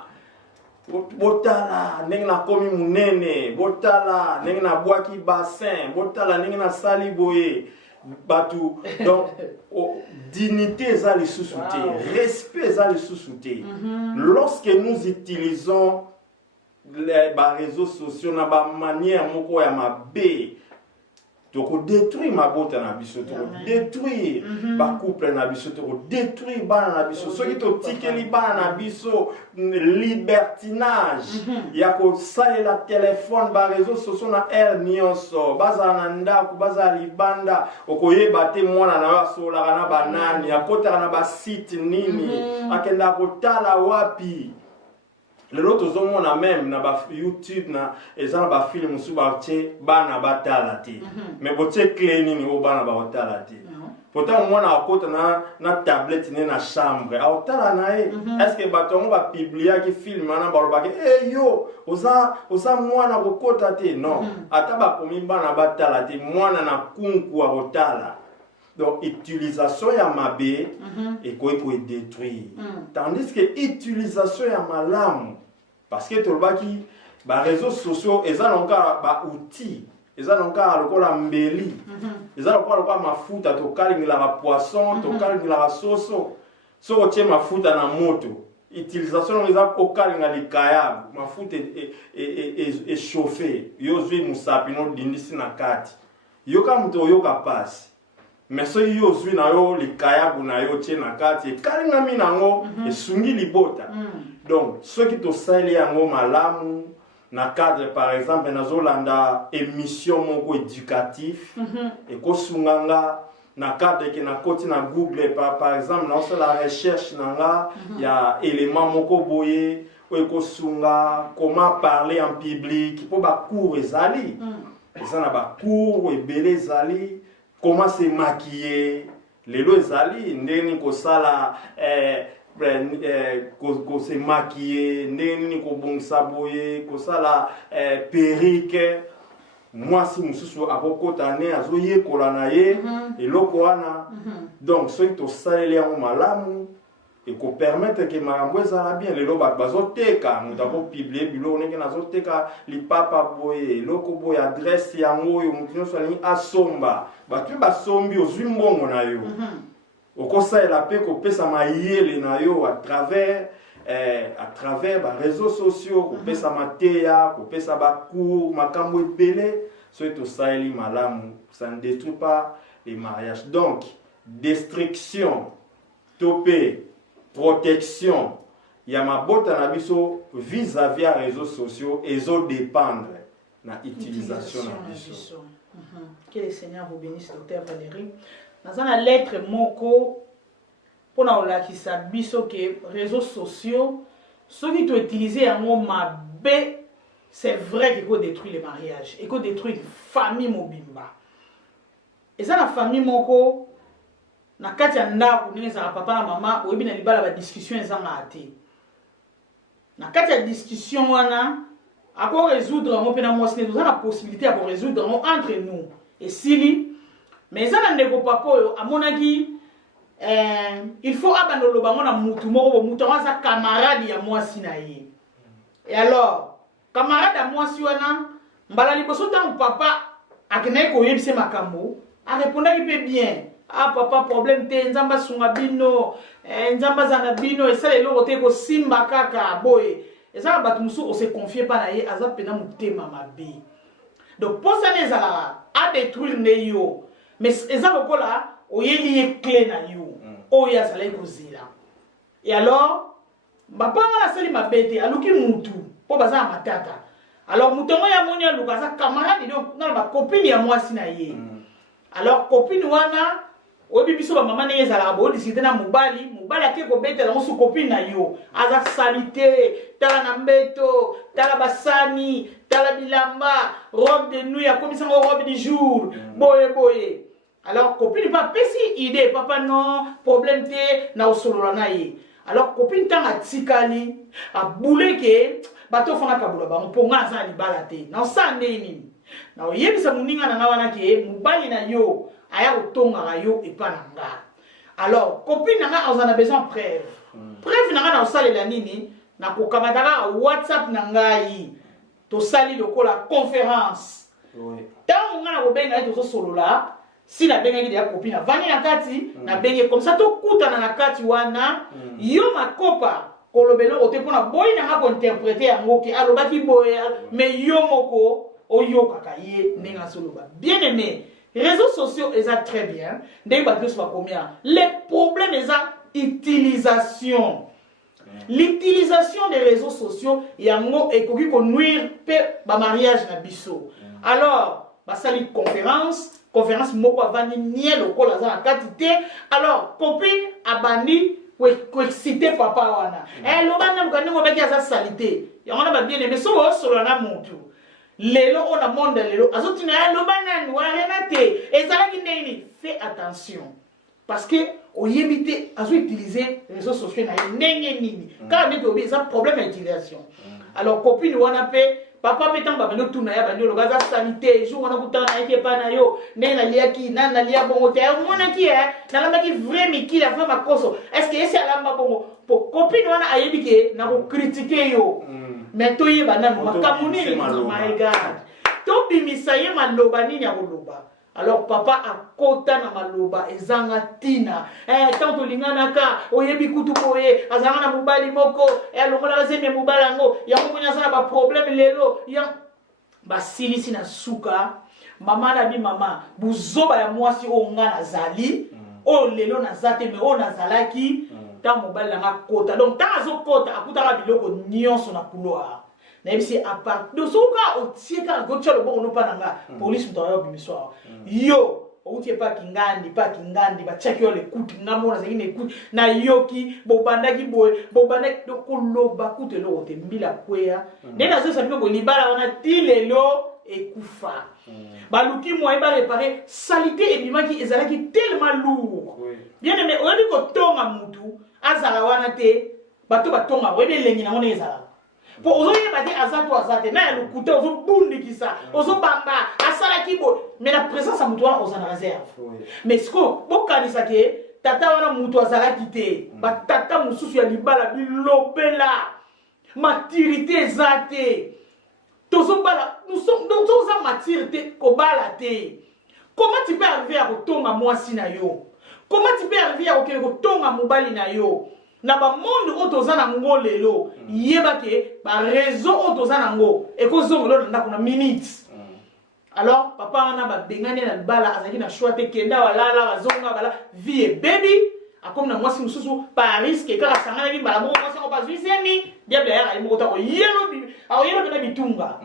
botala ndenge na komi munene botala ndenge na bwaki bassin botala ndenge na sali boye batu donc dignité za les sous-souté respect za les sous-souté lorsque nous utilisons les réseaux sociaux na ba manière moko ya mabe donc détruire ma beauté na biso to détruire ba couple na biso to détruire bana na biso so ki to tikeli bana na biso libertinage ya ko salela téléphone ba réseaux sociaux na nyonso baza na ndako baza libanda okoyeba te mwana na yo sola kana banani akota na ba site nini akenda kotala wapi L'autre zone on a même na ba YouTube na ezana ba film su ba che bana batala ti mais bote cleaning o bana ba batala ti pourtant moi na kota na tablette ni na chambre a otala na est-ce que batongo ba publier ki film na ba lobake eh yo oza mwana kokota te non ata ba komi bana batala ti mwana na kunku a otala Donc, utilisation ya mabe et quoi pour détruire. Tandis que utilisation ya malamu, parce que tout le baki, les réseaux sociaux, ils ont encore des outils, ils ont encore la mbeli, ils ont encore mafuta, to kali la poisson, to kali la soso, so tie mafuta na moto. Utilisation ils ont encore les kaya, mafuta et chauffé, yo zui musapino dindisi na kati. Yo ka muto yo ka passe. Mais so yo zui na yo les kaya na yo tie na kati, e kali na mi nango e sungi libota. Donc ceux qui to sali yango malamu na cadre par exemple na zolanda émission moko éducatif et ko sunganga na cadre que na koti na Google par exemple na la recherche nanga ya élément moko boye ou ko sunga comment parler en public pour ba cours ezali ça na ba cours et belé zali comment se maquiller lelo ezali ndeni ko sala ko se maquiller ndeni ko bongisa boye ko sala perruque moi si mususu akokota ne azoye kolana ye eloko wana donc ceux qui to saleli yango malamu et ko permettre que makambo ezala bien lelo bazoteka mutu akopiblie bilo oneke nazoteka lipapa boye eloko boye adresse yango oyo mutu nyonso alingi asomba bato basombi ozwi mbongo na yo okosalela mpe kopesa mayele na yo à travers les réseaux sociaux, kopesa mateya, kopesa bacours, makambo ebele, so to saeli malamu, ça ne détruit pas les mariages. Donc, destruction, topé, protection, ya mabota na biso vis-à-vis des réseaux sociaux et zo dépendre na utilisation na biso. Que le Seigneur vous bénisse, docteur Valérie. Dans une lettre moko pour olakisa biso que réseaux sociaux ceux qui ont utilisé un mot mabe c'est vrai qu'il faut détruire les mariages et qu'il faut détruire famille mobimba et ça la famille moko na kati ya ndako ndenge za papa na mama oyebi na libala ba discussion ezanga ate na kati ya discussion wana ako résoudre ngo pena mwasi ne la possibilité à résoudre entre nous et sili mais ça na ndeko papa oyo amonaki il faut abandonner le bango na mutu moko mutu za camarade ya mwasi na ye et alors camarade ya mwasi wana mbala liboso tango papa akene ko yebise makambo a répondaki pe bien ah papa problème te nzamba sunga bino nzamba zana bino et ça le lokote ko simba kaka boye et ça batu musu on se confier pas na ye aza pena mutema mabe donc pour ça les a détruire ne yo mais ça lokola oyeli ye clé na yo oya zala kozila et alors papa na sali mabete aluki mutu po baza matata alors mutu ngo ya moni aluka za camarade donc na ba copine ya mwasi na ye alors copine wana obi biso ba mama ne ezala bo discuter na mobali ake ko betela musu copine na yo aza salite tala na mbeto tala basani tala bilamba robe de nuit ya komisa robe du jour boye alors copine pas pesi idée papa non problème te na osolola na ye alors copine tanga tikali a boule ke bato fona kabula ba mponga za libala te na sande nini na oyebisa muninga na wana ke mobali na yo aya otonga yo epananga alors copine nga on a besoin preuve nga na osalela nini na kokamataka WhatsApp na ngai to sali lokola conférence tango nga na kobenga to solola si la benga ya copine vani na kati na benga comme ça to kutana na kati wana yo makopa kolobelo ote pona boy na nga interpréter yango ki alobaki boy mais yo moko oyo kaka ye ninga soloba bien aimé réseaux sociaux eza très bien ndenge bato so combien les problèmes eza utilisation l'utilisation des réseaux sociaux yango ekoki ko nuire pe ba mariage na biso alors basali conférence moko avandi nie lokola za kati te alors copine abandi ko exciter papa wana lobana mukani ngobeki aza salite yango na ba bien aimé so solo na mutu lelo on a monde lelo azotina lobana ni warena te ezalaki nini fais attention parce que oyebite azo utiliser réseaux sociaux na ndenge nini car mais obi ça problème d'utilisation alors copine wana pe papa petant ba bando tuna ya bando lokaza sanité jour on a kutana yake pa na yo ne na liaki na na lia bongo te mona ki na la maki vrai miki la femme makoso est-ce que ese ala mbongo pour copine wana ayebike na ko critiquer yo mais to yeba na makamuni my god to bimisa ye maloba nini ya koloba. Alors papa a kota na maloba ezanga tina tant olingana ka oyebi kutu koye azanga na mobali moko alongola bazeme mobala ngo ya komunya sana ba problème lelo ya basilisi na suka mama na bi mama buzoba ya mwasi o nga nazali o lelo nazate me o nazalaki ta mobali na kota donc ta azokota akutaka biloko nyonso na couloir na bisi à part de soka o tieka go tsholo bo no pananga police mtoyo bimiswa yo o tie pa kingandi ba check yo le kuti ngamona zingine kuti na yoki bobandaki boy bobandaki do koloba kuti lo te mbila kwea nena zo sabi ko libala wana tilelo ekufa baluki moi ba réparer salité ebimaki ezalaki tellement lourd bien aimé o di ko tonga mutu azala wana te bato batonga webe lengi na ngone ezala pour ozoye bati azato azate na le couteau ozo bundi kisa ozo bamba asala kibo mais la présence à mutu wana en réserve mais ce ko bokanisa ke tata wana mutu azala kité ba tata mususu ya libala bilobela maturité ezate tozo bala nous sommes donc toza maturité ko bala te. Comment tu peux arriver à kotonga mwasi na yo? Comment tu peux arriver à kotonga mobali na yo? Na ba monde otoza na ngo lelo yeba ke ba réseau otoza na ngo e ko zongolo na ndako na minutes. Alors papa na ba bengane na bala azaki na choix te kenda walala bazonga bala vie baby akom na mwasi mususu pa risque kala sangana ki bala mo mwasi ko bazwi semi diable ya mo kota ko yelo bi a yelo na bitunga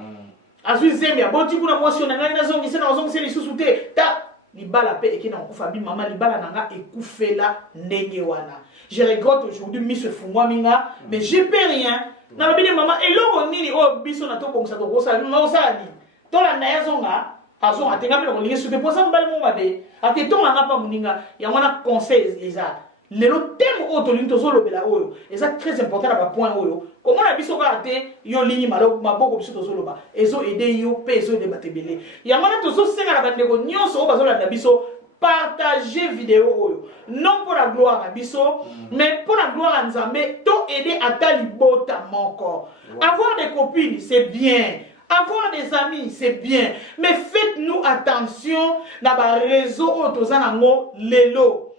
azwi semi aboti kuna mwasi na ngani na zongi sena zongi lisusu te ta libala pe ekina kufa bi mama libala nanga ekufela ndenge wana. Je regrette aujourd'hui Miss Fungwa Minga, mais je peux rien. Na babine maman eloko nini o biso na to bongsa to kosa maman osani. To la ndaya zonga azo atenga pe ko lingi supe posa mbali mo mabe. Ate to nga pa muninga ya wana conseil eza. Lelo thème o to linto zo lobela oyo. Eza très important na point oyo. Comment la biso ka ate yo lingi malo maboko biso to zo loba. Ezo aider yo pe ezo debatebele. Ya wana to zo senga na bandeko nyonso o bazo la biso partager vidéo non pour la gloire à biso mais pour la gloire à Nzambe to aider à talibota moko. Avoir des copines c'est bien, avoir des amis c'est bien, mais faites-nous attention na ba réseau otozanango lelo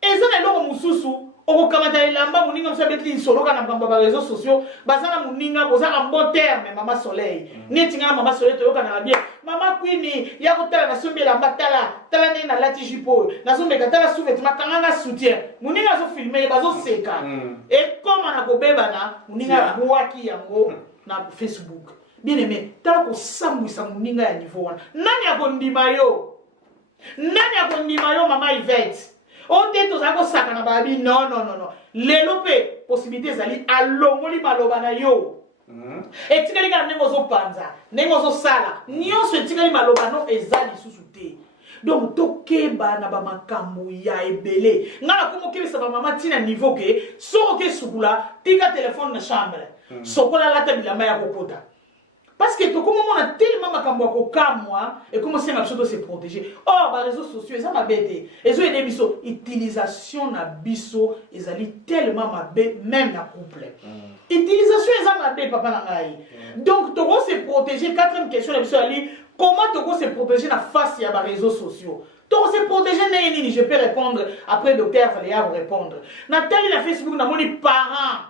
ezana lelo mususu okokamata elamba muninga msabeti solo kana ba réseaux sociaux bazana muninga bozaka bon terme mama soleil netinga mama soleil to yokana bien mama kwini ya kotala na sombe la batala tala ne na lati jipo na sombe katala sous-vêtement kanga soutien muninga zo filmer bazo seka et comme na kobeba na muninga buaki yango na Facebook bien aimé tala ko sambwisa muninga ya niveau wana nani akondima yo mama Yvette on te to zako saka na babi non lelo pe possibilité zali alongoli maloba na yo etikali ka ndenge ozopanza ndenge ozosala nyonso etikali maloba no ezali susu te donc tokeba na bamakambo ya ebele nga na komokebisa bamama ntina niveau ke soko ke sukula tika telefone na chambre sokola lata bilamba ya kokota parce que to comment on a tellement makambo ya kokamwa et comment c'est absolument se protéger oh ba réseaux sociaux eza mabete ezo aider biso utilisation na biso ezali tellement mabe même na couple utilisation eza mabe papa na ngai donc to se protéger. Quatrième question na biso ali comment to se protéger na face ya ba réseaux sociaux to se protéger na nini. Je peux répondre après docteur Valéa vous répondre na tali na Facebook na moni parents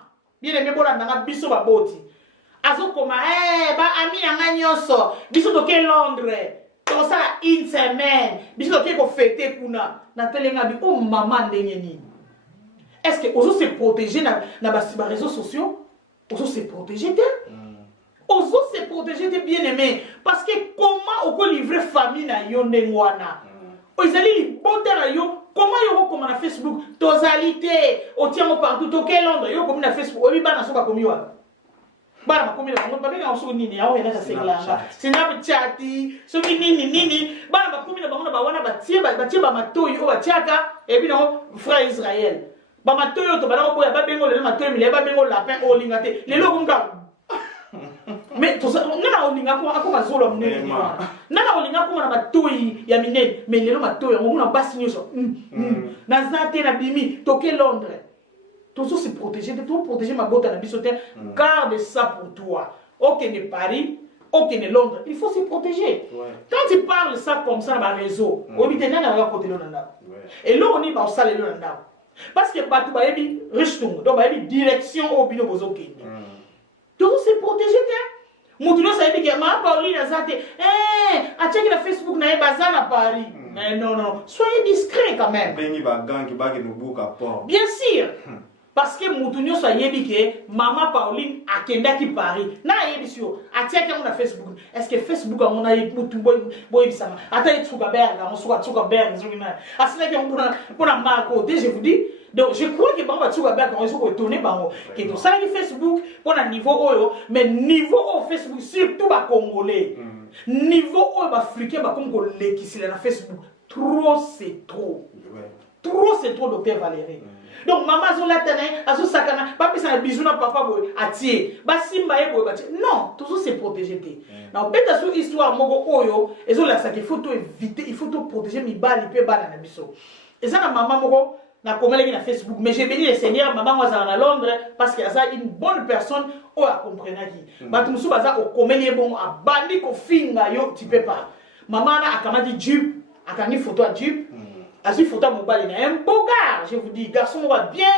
bien aimé bola na biso ba boti azo koma ba ami na nyonso biso toke Londres to sala une semaine biso toke ko fêter kuna na telenga bi o maman ndenge nini. Est-ce que ozo se protéger na ba réseaux sociaux ozo se protéger te ozo se protéger te bien aimé parce que comment oko livrer famille na yo ndengwana ozali libota na yo comment yo ko na Facebook tozalité o tiamo partout toke Londres yo ko na Facebook obi bana so ba komi wa bara makomi na bango babeka oso nini ya oya na seglanga Snapchat so nini bara makomi na bango na bawana batie ba matoyi o batiaka et puis non frère Israël ba matoyi to bana ko ya ba bengo le matoyi mile ba bengo lapin o lingate lelo kunga mais tout ça nana olinga ko mazolo mnene nana olinga ko na matoi ya minene mais lelo matoi on na basi nyoso na zate na bimi toke Londres toujours se protéger de tout protéger ma botte na bisote garde ça pour toi OK ne Paris OK ne Londres il faut se protéger quand tu parles ça comme ça dans le réseau obité nana va côté lona et là on est dans salle lona parce que batou ba yebi richtung donc ba yebi direction au bino bozokende toujours se protéger Moutouno ça dit que ma Pauline a zate a checké la Facebook na bazan à Paris mais non soyez discret quand même bien sûr parce que Moutouno ça yebi que maman Pauline a kenda qui Paris na yebi sur a checké mon Facebook est-ce que Facebook a mon aïe Moutou boy bisama ata yitsuka berga on soit tsuka berga zungina asina que pour la marque je vous dis. Donc je crois que Bamba Tsuga Berg on est étonné par que tout ça sur Facebook pour un niveau oyo mais niveau au Facebook surtout ba congolais niveau au ba africain ba congolais qui c'est na Facebook trop c'est trop docteur Valérie donc maman zola tane azo sakana pas pesa na bisou na papa boy atie ba simba e boy ba non toujours se protéger té na beta sur histoire moko oyo ezo la ça qu'il faut tout éviter il faut tout protéger mi bali pe bana na biso et ça na maman moko na komele na Facebook mais j'ai béni le Seigneur maman moi à Londres parce que ça une bonne personne o a comprendre qui batu musu baza o komele bon a bandi ko finga yo tu peux pas maman na akamati jupe akani photo à jupe azu photo mobile na un beau gars je vous dis garçon va bien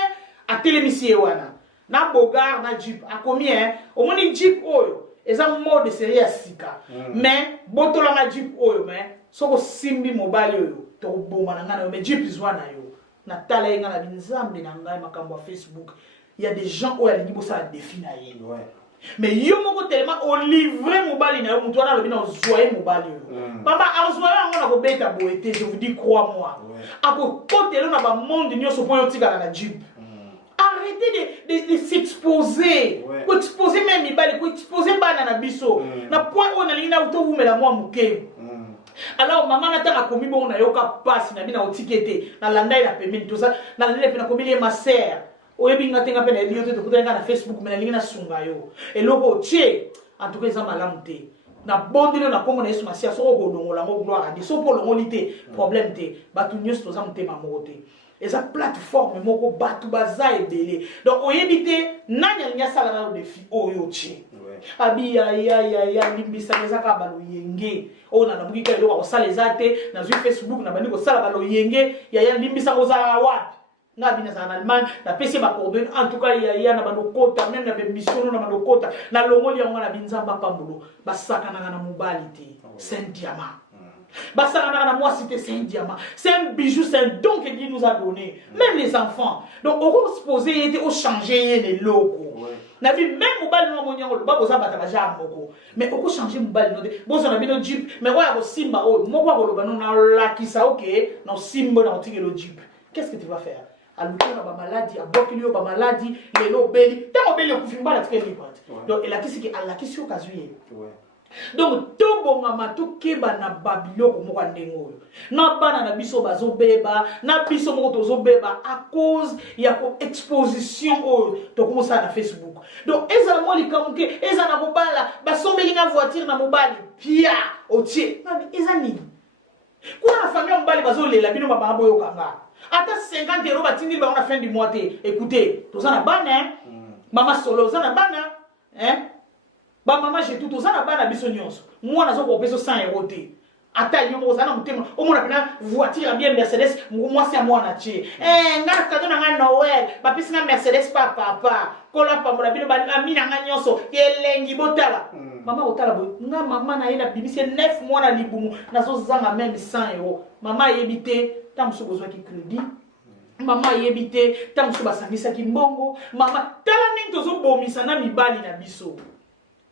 à télémissier wana na beau gars na jupe a combien au moins une jupe oyo eza mode série à sika mais botola na jupe oyo mais soko simbi mobile oyo to boma na ngana mais jupe zwana yo na tala yenga na binzambe na ngai makambo ya Facebook il y a des gens où ali bossa la défi na ye mais yo moko tellement on livrer mobali na yo mutu wana lobi na zoyer mobali yo papa azoyer ngo na ko beta boete je vous dis crois moi ako kotelo na ba monde nyoso po yo tika na jupe arrêtez de s'exposer ko exposer même mibali ko exposer bana na biso na point on ali na uto umela mwa muke. Alors maman nataka komi bon na yoka passe na bina otikete na landai na pemini tout ça na landai na komi ma sœur oyebi ngatenga pe na liote to kutanga na Facebook mais na lingi na sunga yo eloko tie en tout cas ça malamu te na bondelo na kombo na Yesu masia soko ko longola ngo gloire a Dieu so pour longolité problème te batu nyos to za mutema mote eza plateforme moko batu baza ebele donc oyebite nanya nya sala na défi oyo tie abi ya limbisa ezaka balo yenge ona na mukika eloko ko sala ezate na zui Facebook na bandi ko sala balo yenge ya limbisa ko sala wapi na bina za Allemagne na pesi ba coordonner en tout cas ya na bando kota même na mission na bando kota na longoli yango na binzamba pambulo basaka na mobali te c'est un diamant. C'est un diamant, c'est un bijou, c'est un don que Dieu nous a donné. Même les enfants. Donc, on va se poser, on changer les locaux. Na vie même mobile no monyango ba boza bata baja moko mais on peut changer mobile no de boza na bino jeep mais wa ko simba o moko ko loba no na lakisa OK na simba na otike lo jeep. Qu'est-ce que tu vas faire? Aluka na ba maladie, abokilio ba maladie, lelo beli, ta obeli ko fimba la tike lipat. Donc elle a kisi ki ala kisi okazuye. Donc to bongama to keba na babilo ko moko ndengo na bana na biso bazobeba na biso moko tozobeba à cause ya ko exposition o to commencer na Facebook. Donc eza mo likamuke eza na mobala basombeli na voiture na mobali pia otie na eza nini kuna na famille mobali bazolela bino baba boyo kanga ata 50 € batindi ba na fin du mois te écoutez tozana bana mama solo zana bana ba maman j'ai tout ça na bana biso nyonso moi nazo ko peso 100 € te ata yo mo sana mutema o mona pena voiture bien Mercedes moi c'est moi na tie nga ka dona nga Noël ba pisi na Mercedes papa kola pa mona bino ba amina nga nyonso elengi botala mama botala bo nga mama na yena bibisi 9 mois na libumu nazo zanga même 100 € mama yebite tamso besoin ki crédit mama yebite tamso basangisa ki mbongo mama tala ningi tozo bomisa na mibali na biso.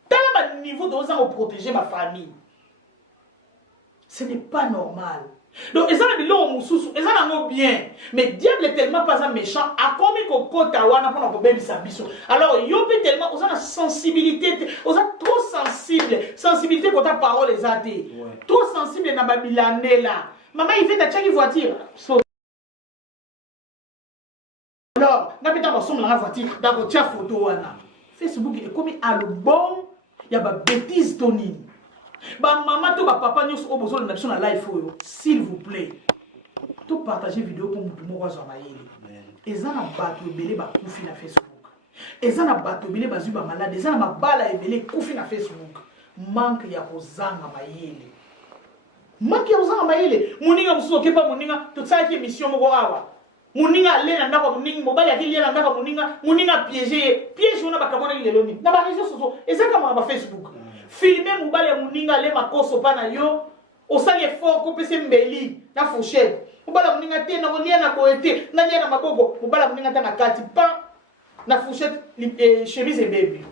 Dans le niveau de protéger ma famille. Ce n'est pas normal. Donc, ils ont bien. Mais le diable est tellement pas un méchant. A combien de kotawana pour nous baby sabiso. Alors, il y a tellement, ils ont la sensibilité, ils sont trop sensibles. Sensibilité quand ta parole les a dit. Trop sensible dans Babilane là. Maman, il fait ta tchèque voiture. Alors, n'a pas de la voiture. D'accord, tiens photo wana. Facebook est comme album. y a des bêtises Tony. Ba maman to ba papa nyos o besoin de na live oyo, s'il vous plaît. To partager vidéo pour mutu moko za mayele. Ezana bato ebele ba kufi na Facebook. Ezana bato ebele bazui ba malade, ezana mabala ebele kufi na Facebook. Manque ya kozanga mayele. Manque ya kozanga mayele. Muninga musuko kepa muninga to tsaki émission moko awa. Muninga lena ndako muninga mobali akili lena ndako muninga piège on a bakamona lelo ni. Na ba réseaux sociaux, ezaka ma ba Facebook. Filmer mobali ya muninga le makoso pa na yo. Osali effort ko pese mbeli na fourchette. Mobala muninga te na konia na koete, na nia na maboko, mobala muninga ta na kati pa na fourchette chemise et baby.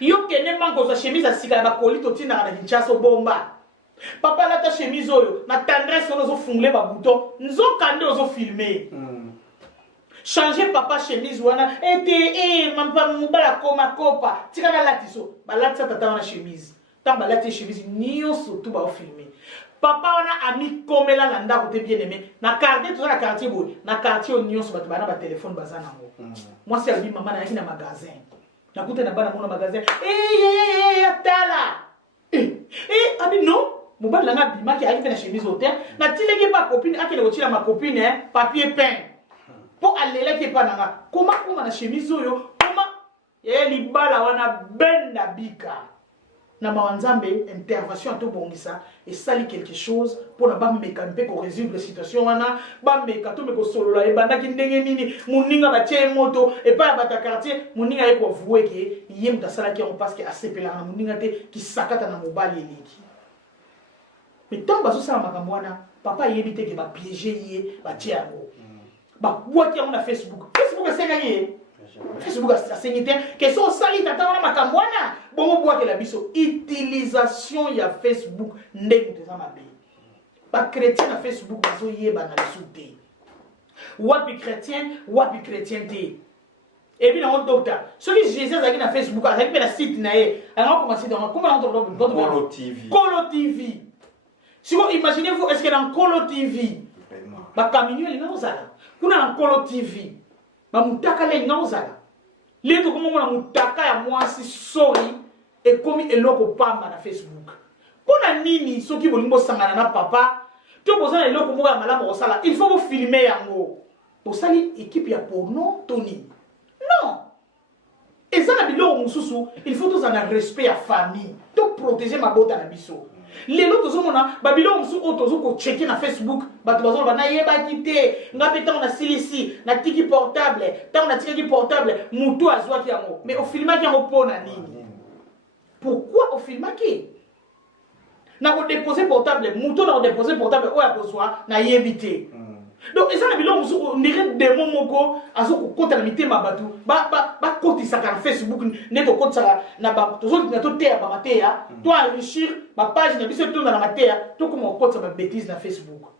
Yo kene mango sa chemise asika ba kolito tina na Kinshasa bomba. Papa la ta chemise oyo na tendresse ozo fungler ba bouton, nzo kande ozo filmer. Changer papa chemise wana ete mamba mobala koma kopa, tika na latiso, ba latisa tata na chemise. Ta ba latisa chemise nyonso tout ba filmer. Papa wana ami komela na ndako te bien aimé, na quartier tout na quartier boy, na quartier nyonso ba bana ba téléphone bazana ngo. Moi c'est abi maman na yaki na magasin. Na kute na bana mona magasin. Tala. Abi non. Mobali langa bima ki arrive na chemise au terre. Na tileki pa copine, akele otila ma copine papier peint. Po alela ki pa nanga. Comment na chemise oyo? Comment libala wana benda bika. Na mawanzambe intervention to bongisa et sali quelque chose pour na ba mekampe ko résoudre situation wana ba meka to meko solola e banda ki ndenge nini muninga ba tie moto et pas ba ta quartier muninga e ko vouer ke yem ta sala ki on parce que asepela na muninga te ki sakata na mobali eleki. Mais tant bazo sala makambo wana papa yebite ke ba piéger yé ba tie yango. Ba boaki on na Facebook esenga yé. Facebook a saigné que son sali tata wana makambo wana bongo boaki la biso utilisation ya Facebook ndenge teza mabe. Ba chrétien na Facebook bazo yeba na lisute. Wapi chrétien te. Et puis dans docteur, celui Jésus a na Facebook, a na site na ye, alors commencer dans comment on Colo TV. Colo TV. Si vous imaginez-vous est-ce que dans Colo TV ba kaminyo linga ozala. Kuna dans Colo TV. Ba mutaka le linga ozala. Leto comme on a mutaka ya mwasi sorry et comme eloko pamba na Facebook. Pona nini soki bolingo sangana na papa to bozana eloko moko ya malamu osala il faut vous filmer yango. Osali équipe ya porno Tony. Non. Et ça na biloko mususu il faut tous en respect à famille. To protéger ma bota na biso. Les autres zomona babilo musu otozo ko checker na Facebook bato bazo ba na yeba kité ngapeta on a silisi na tiki portable ta on a tiki portable mutu azwa ki yango mais au filma ki yango pona nini pourquoi au filma ki na ko déposer portable mutu na ko déposer portable o ya kozwa na yebité donc et ça na bilo musu on dirait démon moko azo ko kota na mitema batu ba kotisa ka Facebook ne ko kotisa na ba tozo na to te ba matea to enrichir ma page na biso to na matea to comme on kotisa ba bêtise na Facebook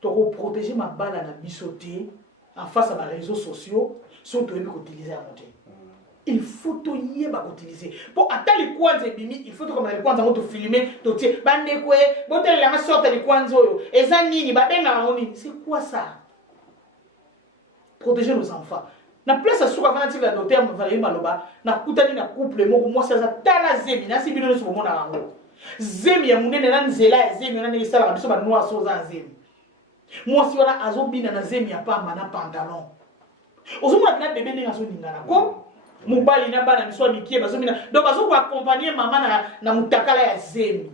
to ko protéger ma bala na biso te en face à ma réseaux sociaux surtout et ko utiliser à monter il faut to yeba utiliser pour atali kwanza bimi il faut to comme les kwanza moto filmer to tie bande kwe botel la sorte les kwanza oyo eza nini ba benga ngoni c'est quoi ça protéger nos enfants na place à souka vanati la docteur Valérie Maloba na kutani na couple moko moi ça tala zemi na si bino so mona rango zemi ya munene na nzela ya zemi na ngisala ka biso ba noa so za zemi moi si wana azobina na zemi ya pamba na pantalon ozomona na bébé ninga so ningana ko mobali na bana miso mikie bazomina donc bazo ko accompagner maman na mutakala ya zemi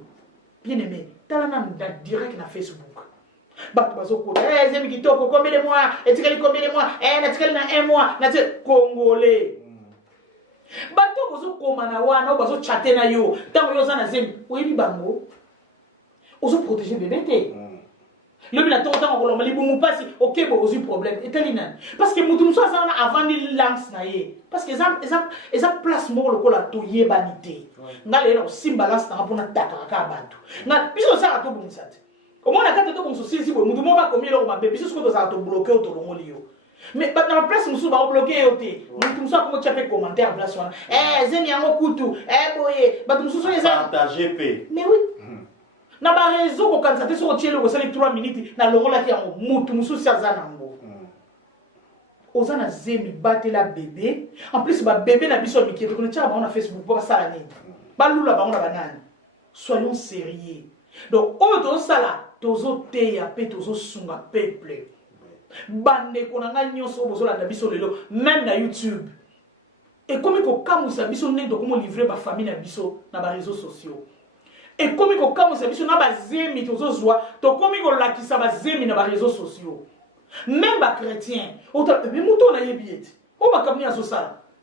bien aimé tala na direct na Facebook bato bazo ko zemi kitoko combien de mois etikali combien de mois na tikali na 1 mois na congolais bato bazo koma na wana bazo chatter na yo tango yo za na zemi oyebi bango ozo protéger bébé te le bila to tango ko lomali bumu pasi OK bo ozo problème etali nan parce que mutu muso azana avant ni lance na ye parce que eza place mo lokola to yebanité ngale na simba lance na pona taka ka bato na biso ça to bumusate au moins na kata to bumuso sisi bo mutu mo ba komi lo ma biso ko to za to bloquer to longoli yo mais ba na place muso ba bloquer yo te mutu muso ko chaper commentaire place wana zeni yango kutu boye ba muso so eza partager p mais oui na ba réseau ko kanisa te so tielo ko sali 3 minutes na longola ki yango mutu muso si azana ngo ozana zemi batela bébé en plus ba bébé na biso miki to connaître ba on a Facebook pour ça nini balula ba on a banani soyons sérieux donc o to sala tozo teya pe tozo sunga peuple bande konanga nyonso bozola na biso lelo même na YouTube et comme ko kamusa biso ne do komo livrer ba famille na biso na ba réseaux sociaux et comme ko kamusa biso na ba zemi tozo zwa to comme ko lakisa ba zemi na ba réseaux sociaux même les chrétiens,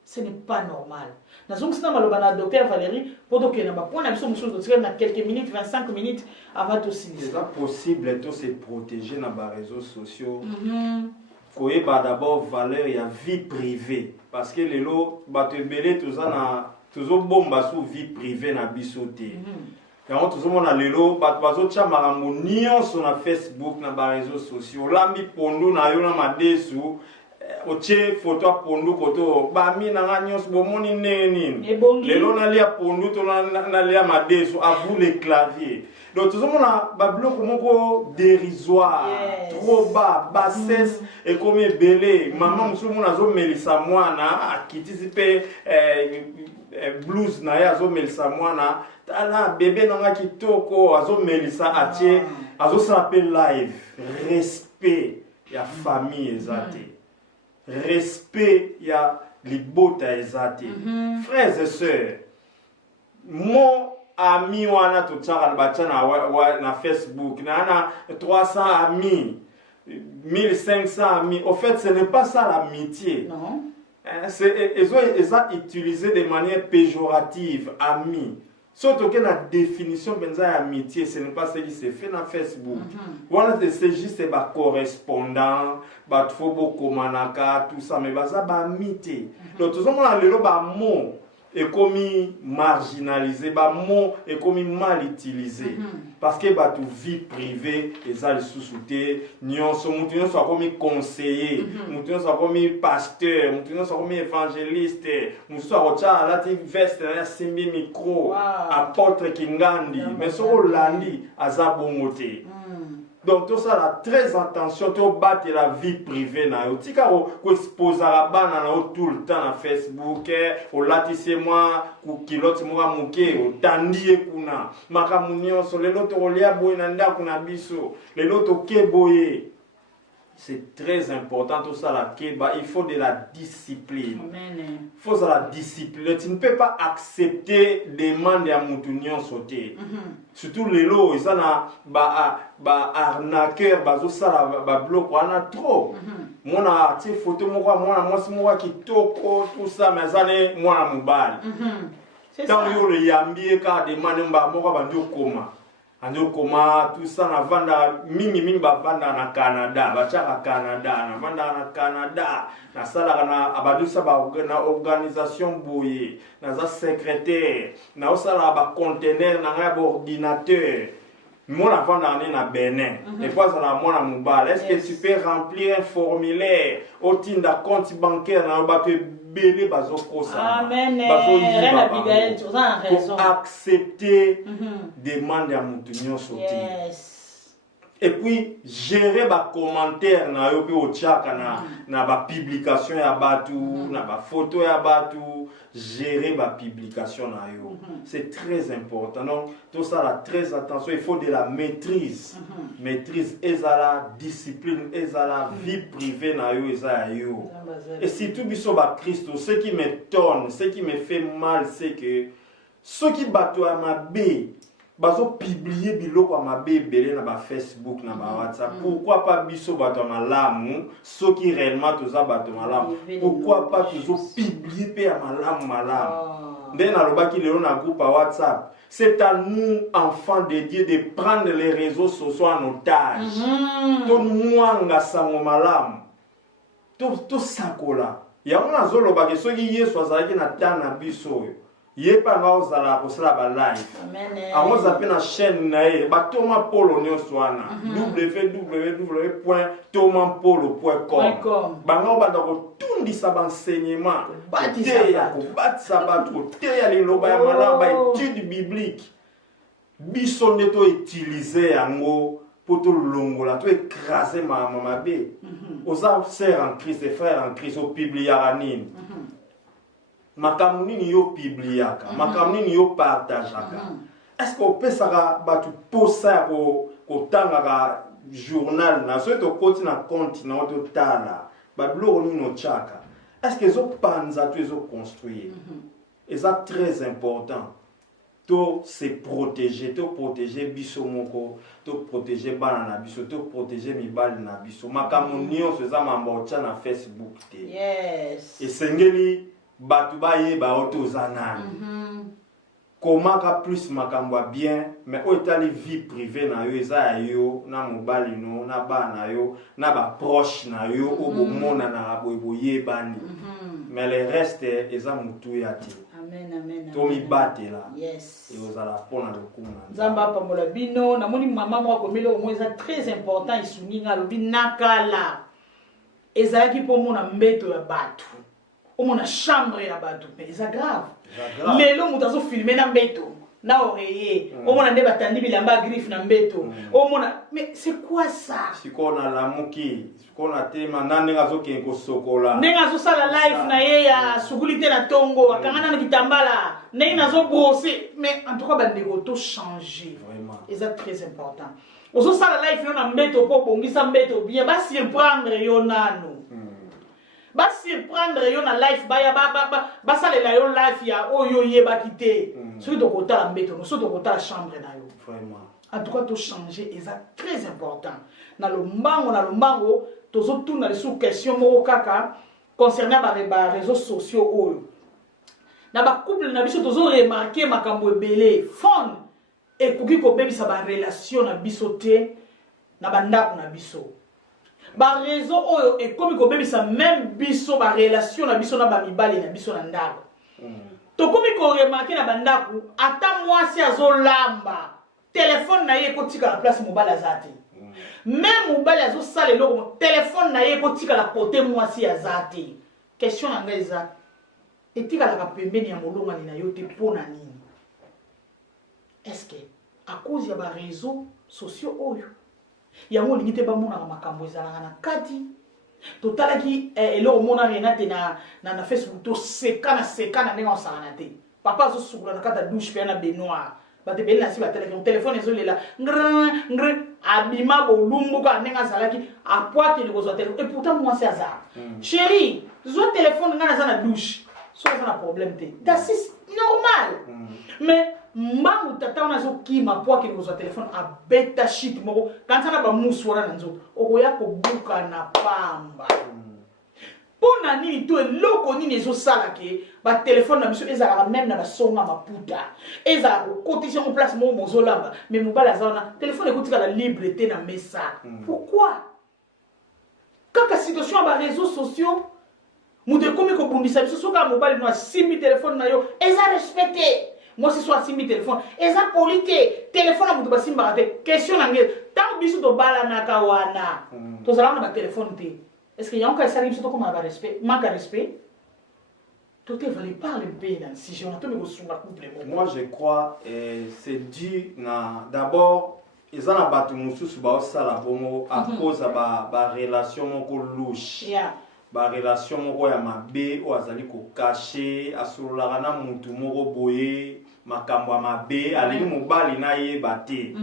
ce n'est pas normal. Le docteur Valérie, pour quelques minutes, 25 minutes avant de signer. C'est possible de se protéger dans les réseaux sociaux. Il y a d'abord valeur, il y a vie privée. Parce que les lots, toujours bon sur vie privée na bisoté. Quand tout le monde a lelo, bazo tcha marambo nyonso na Facebook na ba réseaux sociaux. Lambi pondo na yo na madesu, oche photo pondo koto ba mi na nyonso bomoni neni. Lelo na lia pondo to na lia madesu à vous les claviers. Donc tout le monde a ba bloc moko dérisoire, trop bas, bassesse et comme belé. Maman tout le monde azo melisa mwana akitisipe blues na ya azo melisa mwana. Tala bébé nanga kitoko azo melisa atie azo s'appelle live respect ya famille ezate respect ya libota ezate frères et sœurs mon ami wana to tsara batana na Facebook na 300 amis 1500 amis au fait ce n'est pas ça l'amitié non ils ont utilisé de manière péjorative amis. Surtout que la définition de l'amitié, ce n'est pas ce qui se fait dans Facebook. Voilà, c'est juste des correspondants, des komanaka, tout ça, mais c'est amitié. Donc, tout ça, on a le mot est comme marginalisé, le mot est comme mal utilisé. Parce que la vie privée, les a les sous-soutés, nous sommes comme conseillers, nous sommes comme pasteurs, nous sommes comme évangélistes, nous sommes comme veste, simbi micro, apôtre Kingandi, mais ce Landi, Azabongote. Donc tout ça, très attention, tu battre la vie privée. Tu peux exposer la banane tout le temps sur Facebook, au latissé moi, au kilote moi mouké, au tandi kuna, makamunio sur les lotos olia boinanda kuna biso, les lotos keboye. C'est très important tout ça la keba, il faut de la discipline. Il faut de la discipline. Tu ne peux pas accepter des demandes à moutounion sauter. Surtout les lots, ils ont ba arnaqueur, bazo ça ba bloc, on a trop. Moi na ti photo moi qui toko tout ça mais ça moi na mobile. Tant yo le yambi ka demande mba moi ba ndio koma. Ando koma tout ça na vanda mingi ba vanda na Canada bachaka Canada na vanda na Canada na sala na abadu sa ba na organisation boye na za secrétaire na osala ba conteneur na ba ordinateur moi na vanda na Bénin et puis ça na moi na mobile est-ce que tu peux remplir un formulaire au tinda compte bancaire na ba belé bazo kosa amen pour accepter demande à moutounion sauter et puis gérer ba commentaire na yo pe o tchaka na ba publication ya batu na ba photo ya batu gérer ba publication na yo c'est très important donc tout ça là très attention il faut de la maîtrise maîtrise ezala discipline ezala vie privée na yo ezala yo et surtout biso ba Christ ce qui m'étonne ce qui me fait mal c'est que ceux qui bato à ma bé bazo publier biloko à ma bé belé na ba Facebook na ba WhatsApp pourquoi pas biso bato malamu ceux qui réellement toza bato malamu pourquoi pas toujours publier pe à malamu ndé na loba ki lelo na groupe à WhatsApp c'est à nous enfants de Dieu de prendre les réseaux sociaux en otage to mwanga sango malamu to sakola ya ona zoloba ke soki Yesu azalaki na tana biso yepa nga ozala kosala ba live amoza pe na chaîne na ye batoma polo nyonso wana www.tomampolo.com bango banda kotundisa baenseignement teya kobatisa bato teya liloba ya malamu ba étude biblique biso nde to utiliser yango pour tout longola, tout écraser ma bé. Aux sœurs en Christ, et frères en Christ, au publiaranine. Makamuni yo publiaka, makamuni yo partagaka. Est-ce qu'on peut ça batu posa ko tanga journal na so to koti na continent to tala. Ba blo ni no chaka. Est-ce que zo panza tu zo construire? Et ça très important. To se protéger, to protéger biso moko, to protéger bana na biso, to protéger mibali na biso. Makamuni yo so za mambocha na Facebook te. Yes. Et sengeli batu ba ye ba otozana. Comment ka plus makamba bien, mais o etali vie privée na yo eza yo na mobali no na ba na yo na ba proche na yo o bomona na boye bani. Mais le reste eza mutu ya ti. Amen, amen. To mi bate là. Yes. Et ozala pona de kuna. Nzamba pamola bino na moni mama mwa komele au moins très important isuninga lobi nakala. Ezalaki po mona mbeto ya batu. O mona chambre ya batu. Mais eza grave. Lelo mutu azo filmer na mbeto. Na oreiller. O mona nde batandi bilamba griffe na mbeto. O mona mais c'est quoi ça? Sikona la muki. Sikona tema nande ngazo kenko sokola. Nenga zo sala live na ye ya sugulite na tongo akangana na kitambala. Nenga nazo bosser mais en tout cas bandeko to changer. Vraiment. Et c'est très important. Ozo sala live yo na mbeto po bongisa mbeto bien ba surprendre yo nano. Ba surprendre yo na life ba salela yo life ya oyo yeba kité. Soki to kota la mbeto no so to kota la chambre na yo. Vraiment. En tout cas to changer et c'est très important. Na lombango tozo tuna les sous question moko kaka concernant ba réseaux sociaux oyo. Na ba couple na biso tozo remarquer makambo ebele phone et koki ko bebisa ba relation na biso te na bandako na biso. Ba réseau oyo et komi ko bebisa même biso ba relation na biso na ba mibali na biso na ndako. To komi ko remarquer na bandako ata mwasi azolamba téléphone na ye ko tika la place mobile azati. Même mobile azo sale lo téléphone na ye ko tika la côté mwasi azati. Question na ngai za etika la pembeni ya molonga ni na yo te pona nini? Est-ce que à cause ya ba réseaux sociaux oyo yango lingi te ba mona makambo ezalanga na kati totalaki elo mona renate na Facebook to sekana ndenge osana te papa azo sukula na kata douche pe na baignoire bate beli na si ba téléphone ezolela ngr abima bolumbu ka ndenge azalaki apoate le kozwa téléphone et pourtant moi c'est hasard chérie zo téléphone ngana za na douche so ça na problème te c'est normal mais mbangu tata ona zo kima poa ke kozwa téléphone a beta shit moko kansana ba muswara na nzoto okoya ko buka na pamba pona nini to eloko nini ezo sala ke ba téléphone na biso ezala même na ba songa maputa ezala ko kotisa mo place mo mozolamba mais mobala zana téléphone ekotika la libre te na mesa pourquoi kaka situation ba réseaux sociaux mude komi ko bundisa biso soka mobile no simi téléphone na yo eza respecté. Moi, c'est soit simi téléphone. Et ça, polité. Téléphone, à vous simba question n'angé. Tant que biso to bala na kawana. To zala na téléphone te. Est-ce qu'il y a encore ça biso to comme un respect, manque de respect? Tout est valé par le pays là. Si j'ai entendu me sunga couple. Moi, je crois c'est dû na d'abord ils ont abattu mususu ba osala bongo à cause ba relation moko louche. Yeah. Ba relation moko ya mabe o azali ko cacher asololaka na mutu moko boye makambo ya mabe alingi mobali na ye bate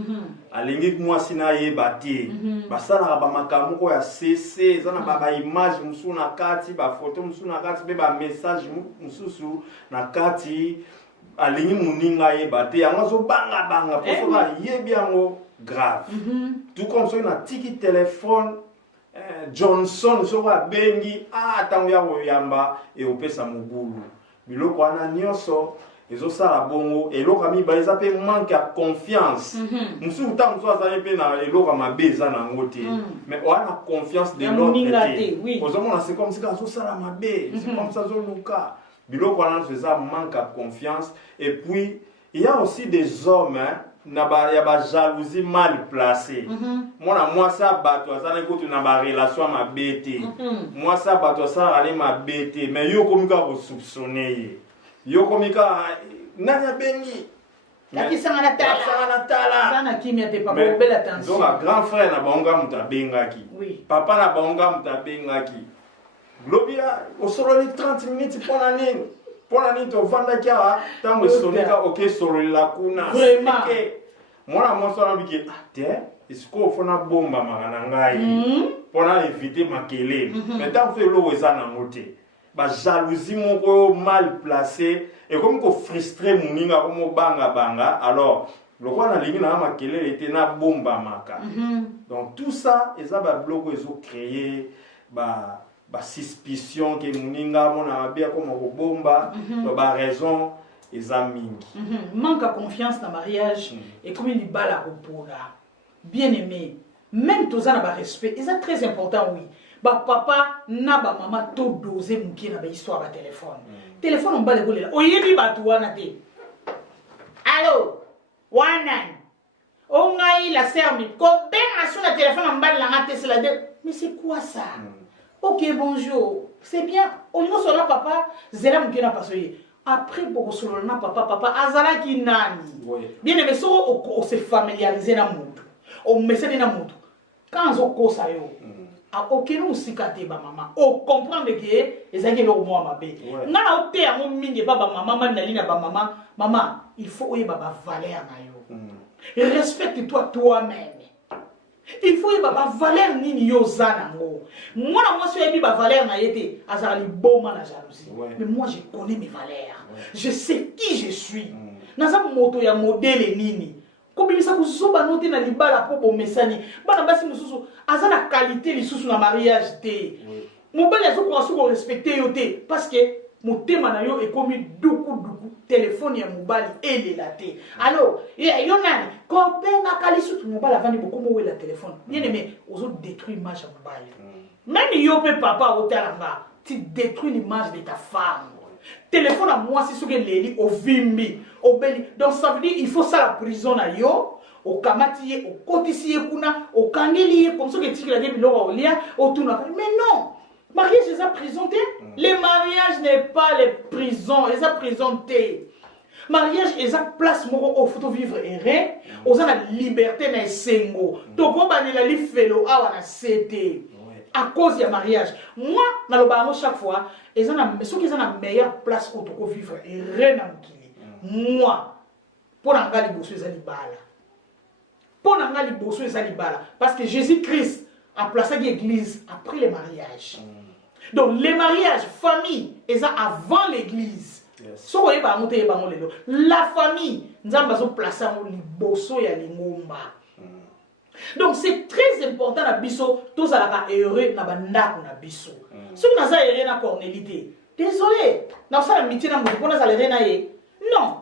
alingi mwasi na ye bate basalaka ba makambo moko ya cc ezana ba image musu na kati ba photo musu na kati be ba message mususu na kati alingi muninga ye bate yango zo banga pour ça yebi yango grave tout comme ça na tiki téléphone Johnson soka bengi tango ya koyamba e opesa mobulu biloko wana nyonso ezosala bongo eloko mi ba pe manque ya confiance musu tango so azali pe na eloko mabe eza nango te mais on a confiance de l'autre ozomona c'est comme si ka sala mabe c'est comme ça zoluka biloko wana c'est ça manque de confiance et puis il y a aussi des hommes na ba ya ba jalousie mal placée moi ça bato azana ko na ba relation ma bete moi ça bato ça aller ma bete mais yo komika ko soupçonner yo komika nanya bengi Kaki sangana tala. Sangana tala. Sana kimia te papa belle attention. Donc un grand frère na bango muta bengaki. Oui. Papa na bango muta bengaki. Globia au solo les 30 minutes pour la nini. Pour la nini to vanda kia tango sonika OK solo la kuna. Vraiment. Moi mon solo biki te isko fona bomba makana ngai. Pour éviter makele. Mais tant que lo weza na moté. Ba jalousie moko mal placée et comme ko frustré muninga comme banga alors le roi na lingi na makele était na bomba maka. Donc tout ça eza ba bloco ezo créer ba suspicion que muninga mona abia comme ko bomba ba raison eza mingi. Manque de confiance dans le mariage et comme il bala au bien aimé même tous na ba respect c'est très important oui. Ba papa na ba maman to doser muki na ba histoire ba téléphone. Téléphone on ba le bolela. Oyebi ba tu wana te. Allô? Wanan. On a eu la sermi. Ko ben asu na téléphone on ba la ngate c'est la de. Mais c'est quoi ça? OK, bonjour. C'est bien. On nous sera papa, zela muki na pasoye. Après beaucoup solo na papa azala ki nani. Bien aimé so on se familiariser na mutu. On mesene na mutu. Quand on kosa yo. A aucun musikate ba maman o comprendre que ezaki lo mo mabe ngana o te ya mo mingi ba maman mandali na ba maman il faut oyeba ba valeur na yo respecte-toi toi-même il faut oyeba ba valeur nini yo zana ngo mwana moi so yebi ba valeur na yete azali boma na jalousie mais moi je connais mes valeurs je sais qui je suis naza moto ya modèle nini kobimisa kuzuba note na libala po bomesani bana basi mususu azana qualité lisusu na mariage te mobali azokoka ko respecter yo te parce que motema na yo ekomi duku téléphone ya mobali elela te alors yo nani ko benga kalisutu mobali avandi bokomo wela téléphone bien aimé ozo détruire image ya mobali même yo pe papa otalanga tu détruis l'image de ta femme. Téléphone à moi, c'est ce que les au vimbi, au beli. Donc ça veut dire il faut ça la prison à yo, au kamatiye, au kotissiye kuna, au kangeliye, comme ça que tu l'as dit, au lia, au tout. Mais non, mariage c'est ça prison. Les mariages n'est pas les prisons, les a prison. Mariage est ça place moko au photo vivre erré, aux la liberté na sengo. Toko banela li felo awa na cité. À cause du mariage. Moi, dans le baron chaque fois, ceux qui ont la meilleure place où tu peux vivre et rien à moi, pour n'engager les bosses les bala. Pour n'engager les bosses les bala. Parce que Jésus-Christ a placé l'église après le mariage. Donc, les mariages, famille, et ça avant l'église. So vous voyez, la famille, nous avons placé les bosses et les ngomba. Donc c'est très important na biso tous à la heureux na banda na biso. Si vous n'avez rien na cornélité, désolé, na ça la amitié na mo pour na rien na ye. Non.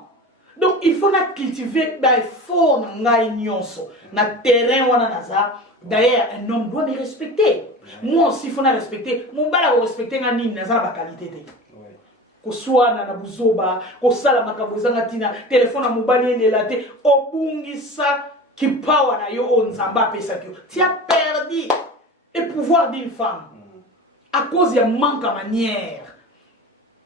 Donc il faut na cultiver ba fort na ngai nyonso na terrain wana naza. D'ailleurs un homme doit me respecter. Moi aussi il faut na respecter. Mon bala ko respecter na nini naza ba qualité te. Ko swana na buzoba, ko sala makabozanga tina, téléphone na mobali ndela te, obungisa qui power na yo on zamba pesa que tu as perdu le pouvoir d'une femme à cause de manque de manière.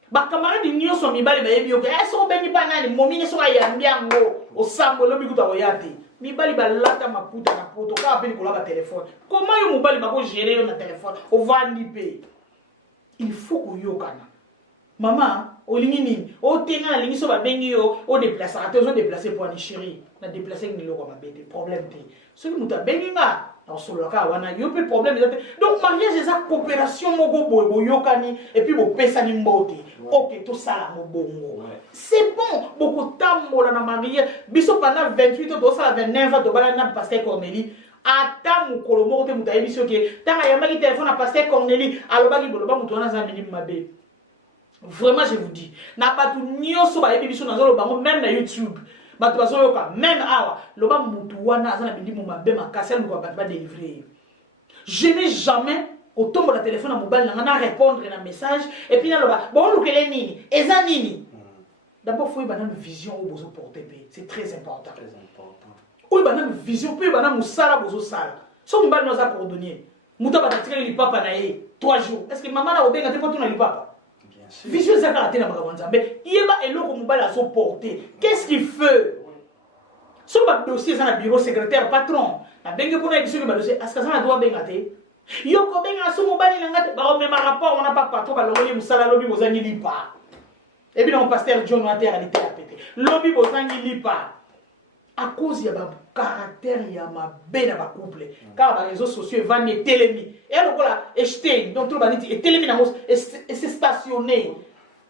Ba camarade nyo so mibali ba yebi yo eh so bengi pa nani momine so ayambia ngo o sambo lobi kuta oyate mibali ba lata maputa na poto ka apeli ko la ba téléphone comment yo mobali ba ko gérer yo na téléphone o vandi pe il faut oyokana maman olingi nini o tenga lingi so ba bengi yo o déplacer ate o déplacer pour aller chérie na déplacer ni loko ba bete problème te ce qui muta bengi nga na solo ka wana yo pe problème donc mariage c'est ça coopération moko boy yokani et puis bo pesa ni mbote OK tout ça la mo bongo c'est bon beaucoup tambola na mariage biso pendant 28 ans do ça 29 ans do bala na pasteur Cornélie ata mukolo moko te mutayebi biso ke tanga yamaki téléphone na pasteur Cornélie alobaki boloba mutu wana za minimum mabe. Vraiment, je vous dis, n'a pas tout nyoso ba yebi na zolo bango même na YouTube. Ba to bazo ka même awa, loba mutu wana azana bindi mo mabe makasi ngo ba délivrer. Je n'ai jamais au tombe la téléphone à mobile na répondre na message et puis na loba bon lukele nini, eza nini. D'abord faut y banane vision au bozo porter pe, c'est très important. Très important. Oui banane vision pe banane musala bozo sala. So mobile no za coordonner. Muta ba tika li papa na ye 3 jours. Est-ce que maman na obenga te pas tout na li papa? Vision zakara te na bakabanza mais yeba eloko mobile a so porter. Qu'est-ce qu'il fait? sur le dossier dans le bureau secrétaire patron na bengi pour na sur le dossier est-ce que ça na doit bengate yo ko benga so mobali na ngate ba même rapport on n'a pas patron ba longoli musala lobi bozangi lipa et puis le pasteur John Water réalité a pété lobi bozangi lipa à cause ya ba caractère ya ma bena ba couple car les réseaux sociaux va ne telemi et donc voilà Einstein donc tout le monde et telemi na mos et c'est stationné.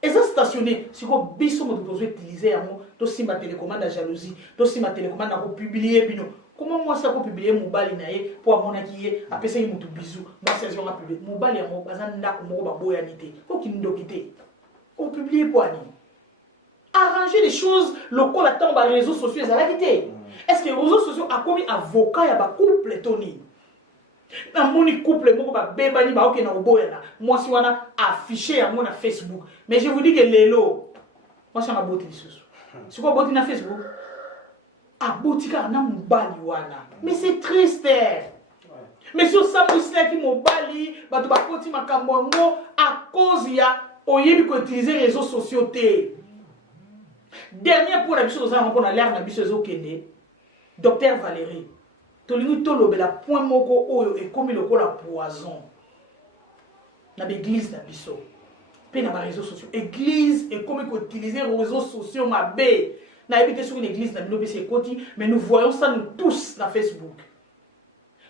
Et ça stationné, si vous besoin utiliser to si ma télécommande à jalousie, to si ma télécommande à publier bino. Comment moi ça peut publier mon bali naé pour mon acquier après ça il m'a tout bisou. Moi c'est on a publié mon bali en bazan ndako mo ba boyanité. Faut qu'il nous quitter. On publier pour ani. Arranger les choses locaux là dans les réseaux sociaux ça la quitter. Est-ce que les réseaux sociaux a commis avocat ya ba couple Tony? Na moni couple moko ba bebani ba oké na oboyana moi si wana affiché à mon Facebook mais je vous dis que lelo moi ça m'a botti lisusu c'est quoi botti na Facebook a botti ka na mobali wana mais c'est triste mais sur ça musla ki mobali ba to ba koti makambo ngo à cause ya oyebi ko utiliser les réseaux sociaux té dernier pour la biso ça on a l'air na biso ezokende docteur Valérie tolingi tolobela point moko oyo ekomi lokola poison na l'église na biso pe na ba réseaux sociaux église ekomi ko utiliser les réseaux sociaux mabe na ebité sur une église na bino c'est koti mais nous voyons ça nous tous na Facebook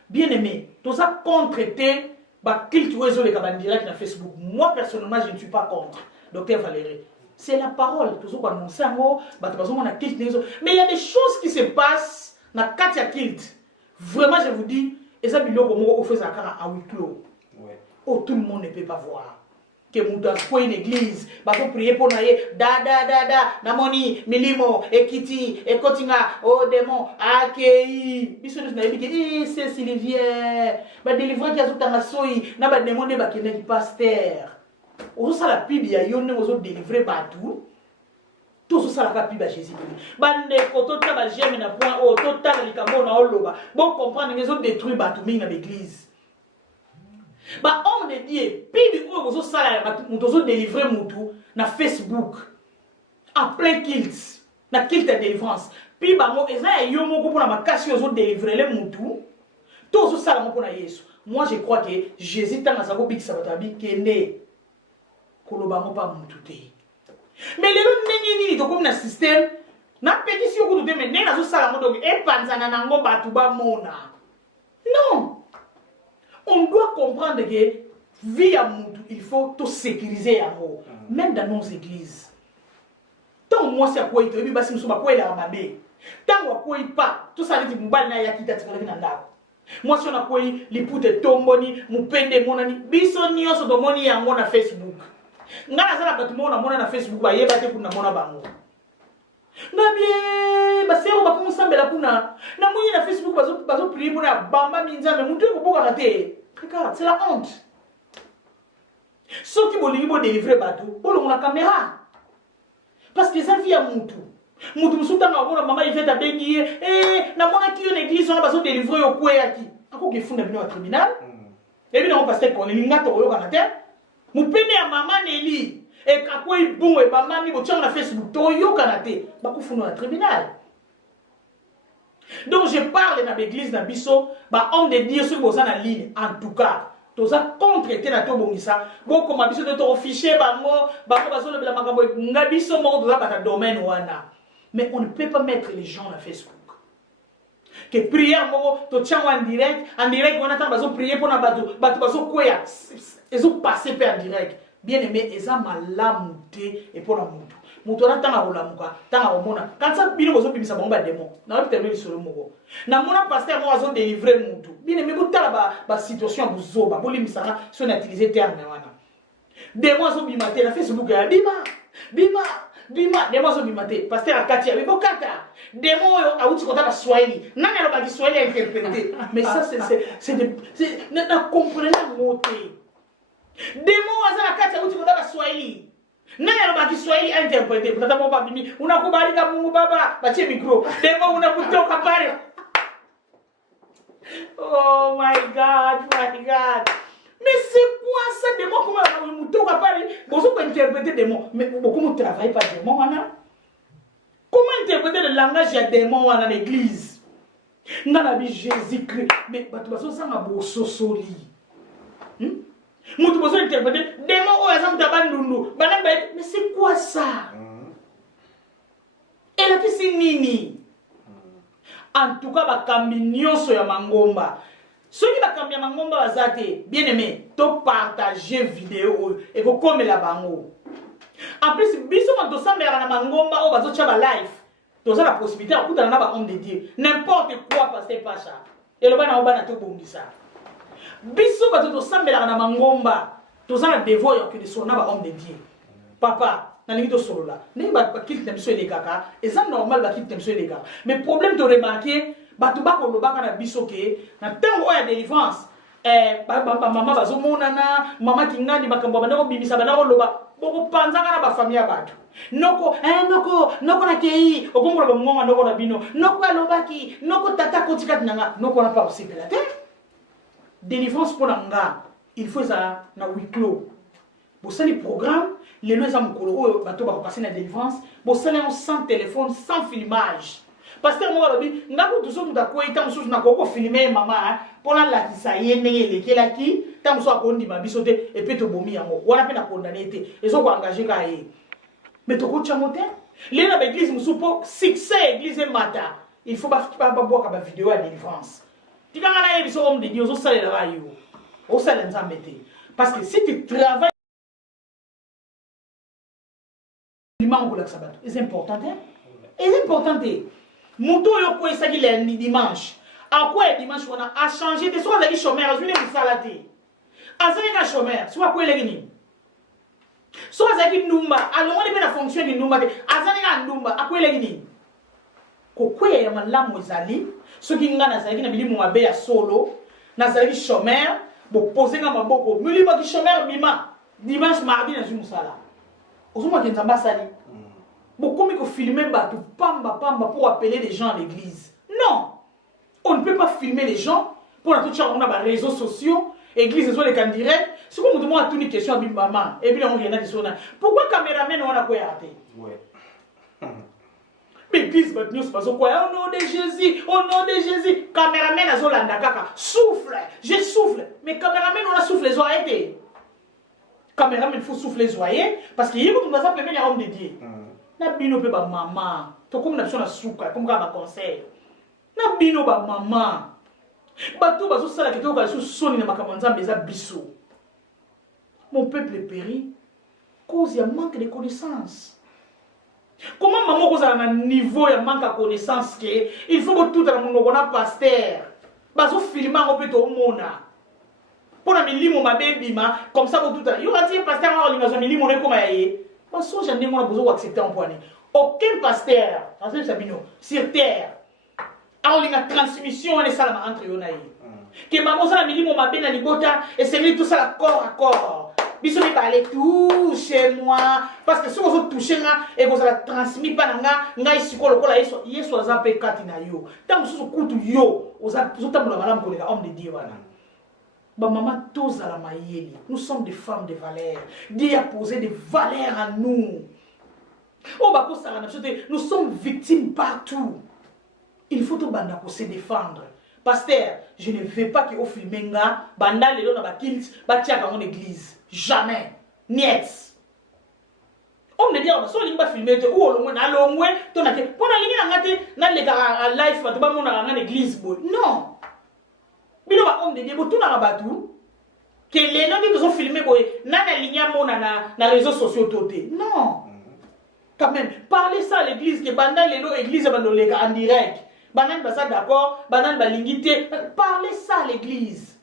bien aimé tout ça contre-té ba culte réseau les cabanes direct na Facebook moi personnellement je ne suis pas contre docteur Valérie c'est la parole toujours annoncer ngo ba bazo mona culte mais il y a des choses qui se passent na katia culte. Vraiment, je vous dis, et ça, il y a un huis clos. Oh, tout le monde ne peut pas voir. Que nous avons une église, nous avons prié pour nous, namoni, milimo, ekiti, ekotinga, oh démon, akei. Bisous nous n'avons dit, c'est Sylvie, bah délivrant qui a tout à soi, n'a pas demandé bah qui n'est pas pasteur. Au ça la Bible, il y a une aux autres délivrés partout. Tout ça la Bible à Jésus. Bande koto ta ba j'aime na point au total likambo na oloba. Bon comprendre les autres détruire batuming dans l'église. Ba homme de Dieu, Bible ou bozo sala mutozo délivrer mutu na Facebook. En plein kilt, na kilt de délivrance. Puis ba mo eza yo moko pour na makasi ozo délivrer les mutu. Tout ça la mo pour na Yesu. Moi je crois que Jésus tanga sako bikisa batabi kende koloba mo pa mutu te. Mais les gens qui ont comme un système, na pétition que nous devons mener dans ce salon donc et panzana nango batuba mona. Non. On doit comprendre que via mutu il faut tout sécuriser amour même dans nos églises. Tant moi c'est quoi il te dit basi nous sommes quoi la mamé. Tant quoi il pas tout ça dit mbali na yakita tikala na ndako. Moi si on a quoi li pute tomboni mupende monani biso nyonso do moni yango na Facebook. Ngana sala batu mona mona na Facebook ba yeba te kuna mona bango na bien ba sero ba pour sambela kuna na moni na Facebook bazo prier pour na bamba minzambe mutu ko boka na te regarde c'est la honte ceux qui bolingi bo délivrer batu bolongo la caméra parce que ça vient mutu musuta na bona mama il fait ta bengi na mona ki yo l'église on bazo délivrer yo kweyaki ako gefunda bino wa tribunal et bien on pasteur ko linga to yo kana te mupende ya mama Nelly et kako ibungo e mama mi botia na Facebook to yo kanate ba kufuna na tribunal. Donc je parle dans l'église na biso ba homme de Dieu sur boza na ligne en tout cas toza contre te na to bongisa bo koma biso to fichier bango bazo le bla makambo nga biso mo toza ba domaine wana mais on ne peut pas mettre les gens na Facebook. Que prière mo to tia en direct wana ta bazo prier pour na batu bazo koya ils ont passé par direct. Bien aimé, ils ont malamu et pour la mutu. Mutu na tanga olamuka, tanga omona. Quand ça bino bozo bimisa bango ba démon. Na terminer sur le moko. Na mona pasteur mo azo délivrer mutu. Bien aimé, botala ba situation bozo ba bolimisa na so na utiliser terme wana. Démon azo bimate na Facebook ya bima. Démon azo bimate. Pasteur akati ya bokata. Démon yo auti kota ba Swahili. Nani aloba ki Swahili interpréter. Mais ça c'est na comprenez moté. Démon azala kati ya uti kota Swahili. Nani alobaki Swahili interpréter? Peut-être pas bimi. Unakubalika Mungu baba, batie micro. Démon unakutoka pale. Oh my God. Mais c'est quoi ça démon comment unakutoka pale? Bozo ko interpréter démon. Mais beaucoup ne travaillent pas démon wana. Comment interpréter le langage ya démon wana na église ngana bi Jésus-Christ mais bato baso sanga bo sosoli mutu boso interpréter démon o azam tabandundu bana mais c'est quoi ça et la kisi nini en tout cas bakambi nyonso ya mangomba soki bakambi ya mangomba bazate bien aimé to partager vidéo et ko komela bango en plus biso ma dosambela na mangomba o bazo tcha live toza la possibilité à kutana na ba homme de Dieu n'importe quoi pasteur Pacha et le bana obana to bongisa biso bato dosambela na mangomba toza na devoir que de sona ba homme de Dieu papa na lingi to solo la ndenge ba kilte na biso elekaka eza normal ba kilte na biso elekaka mais problème to remarquer bato bakolobaka na biso ke na ntango oyo ya délivrance mama bazomonana mama kingandi makambo banda kobimisa banda koloba bokopanzaka na bafamille ya bato noko na kei okongola bamonga noko na bino noko alobaki noko tata kotikati nanga noko na pa kosepela te délivrance mpo na nga il faut ezala na huis clos bosali programme lelo eza mokolo oyo bato bakopase na délivrance bosali yango sans téléphone sans filmage pasteur moko alobi ngako tuso mutu akwei ntango mosusu nakoko filme mama mpo nalakisa ye ndenge elekelaki ntango mosusu akondima biso te epe tobomi yango wana mpe nakondane te ezokoengage ka ye mais tokotyango te lelo na baeglise mosusu mpo succès ya église emata il faut babwaka bavideo ya délivrance tikanga na ye biso homme de Dieu ozosalela bayo osalela nzambe te parce que si tu travailles c'est important c'est important moto yo ko esaki lundi dimanche à quoi dimanche on a changé de soit les chômeurs je vais salate azali ka chômeur soit ko eleki soit azali numba alors on est bien la fonction du numba azali ka numba a ko eleki ko kwe ya malamu ezali soki ngana azali na bilimo mabe ya solo nazali chômeur bo poser nga maboko milimo ki chômeur bima dimanche mardi na musala ozuma kenzamba sali beaucoup de filmer bateau pamba pour appeler les gens à l'église. Non, on ne peut pas filmer les gens pour la toute chose. On a les réseaux sociaux, église les can direct. C'est comme nous demandons à toutes les questions à maman. Et puis on vient à dire pourquoi caméraman on a quoi à ouais. Mais église nous c'est pas quoi. Au nom de Jésus, caméraman a zolanda kaka souffle, je souffle. Mais caméraman on a souffle les oreilles. Caméraman il faut souffler les oreilles parce qu'il y a beaucoup de gens qui homme de Dieu. Na bino pe ba mama to comme na biso na suka comme ka ba conseil na bino ba mama bato bazo sala ke to ka so soni na makambo nzambe eza biso mon peuple périt cause ya manque de connaissance. Comment maman cause na niveau ya manque de connaissance que il faut que tout na monoko na pasteur bazo filmer ngo pe to mona pour na milimo mabebima comme ça tout yo ati pasteur ngo linga zo milimo ne koma yaye. Parce que je n'ai pas besoin d'accepter un point. Aucun pasteur, sur terre, a une transmission entre eux. Que maman a mis mon mabé dans les bota et c'est mis tout ça corps à corps. Bisous n'est pas allé tout chez moi parce que si vous touchez là et vous avez transmis par nga ici quoi le quoi là il soit zappé katina yo. Tant que vous coûte yo, vous avez tout le monde comme homme de Dieu voilà. Maman, tous à la maïeli. Nous sommes des femmes de valeur. Dieu a posé des valeurs en nous. Oh, bah, nous sommes victimes partout. Il faut tout banda pour se défendre. Pasteur, je ne veux pas que au filmenga, banda le na ba kilt, ba tia dans mon église. Jamais. Niet. On ne dit pas, so limba filmer te ou lo na lo ngwe, to na ke. Pona lingi na ngate na le ka life ba to ba mona na église bo. Non. Bino ba homme de Dieu tout na batu que les gens qui ont filmé boy na ligne na réseaux sociaux toté non quand même parler ça à l'église que banda lelo église bandoleka en direct banan ba ça d'accord banan ba lingité parler ça à l'église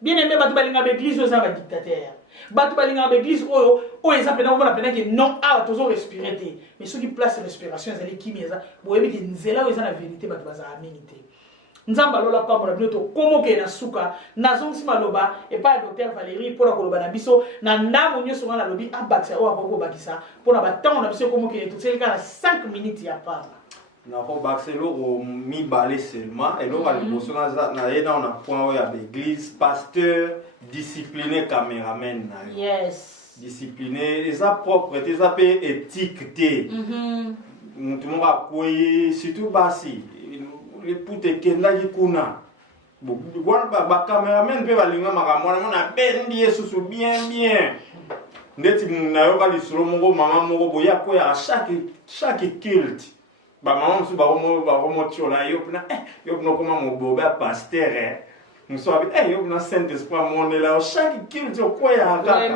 bien aimé batu balinga ba église oza ba dictateur batu balinga ba église o exemple na mona pena que non ah tozo respirer té mais ceux qui place respiration ezali kimi eza boyebi que nzela eza la vérité batu baza aminité. Nzamba lola pa mona bino to komo ke na suka nazongisi maloba et pas docteur Valérie pour la koloba na biso na ndamo nyoso na lobi abakisa o akoko bakisa pour na batango na biso komo ke to selika na 5 minutes ya pa na ko bakiselo o mi balé seulement et lo ba liboso na yena on a point ya l'église pasteur discipliné caméraman na yes discipliné eza propre eza pe éthique té mutu moko akwei surtout basi lepute ekendaki kuna wana bacameraman mpe balinga makambo wana mona bendi ye susu bien ndeti nayoka lisolo moko mama moko boya akweyaka chaque culte bamama mosusu bakomotiola yo mpena okoma mobobe ya paster mosusu abi yo mpena saint esprit amonela yo chaque culte okweyaka kaka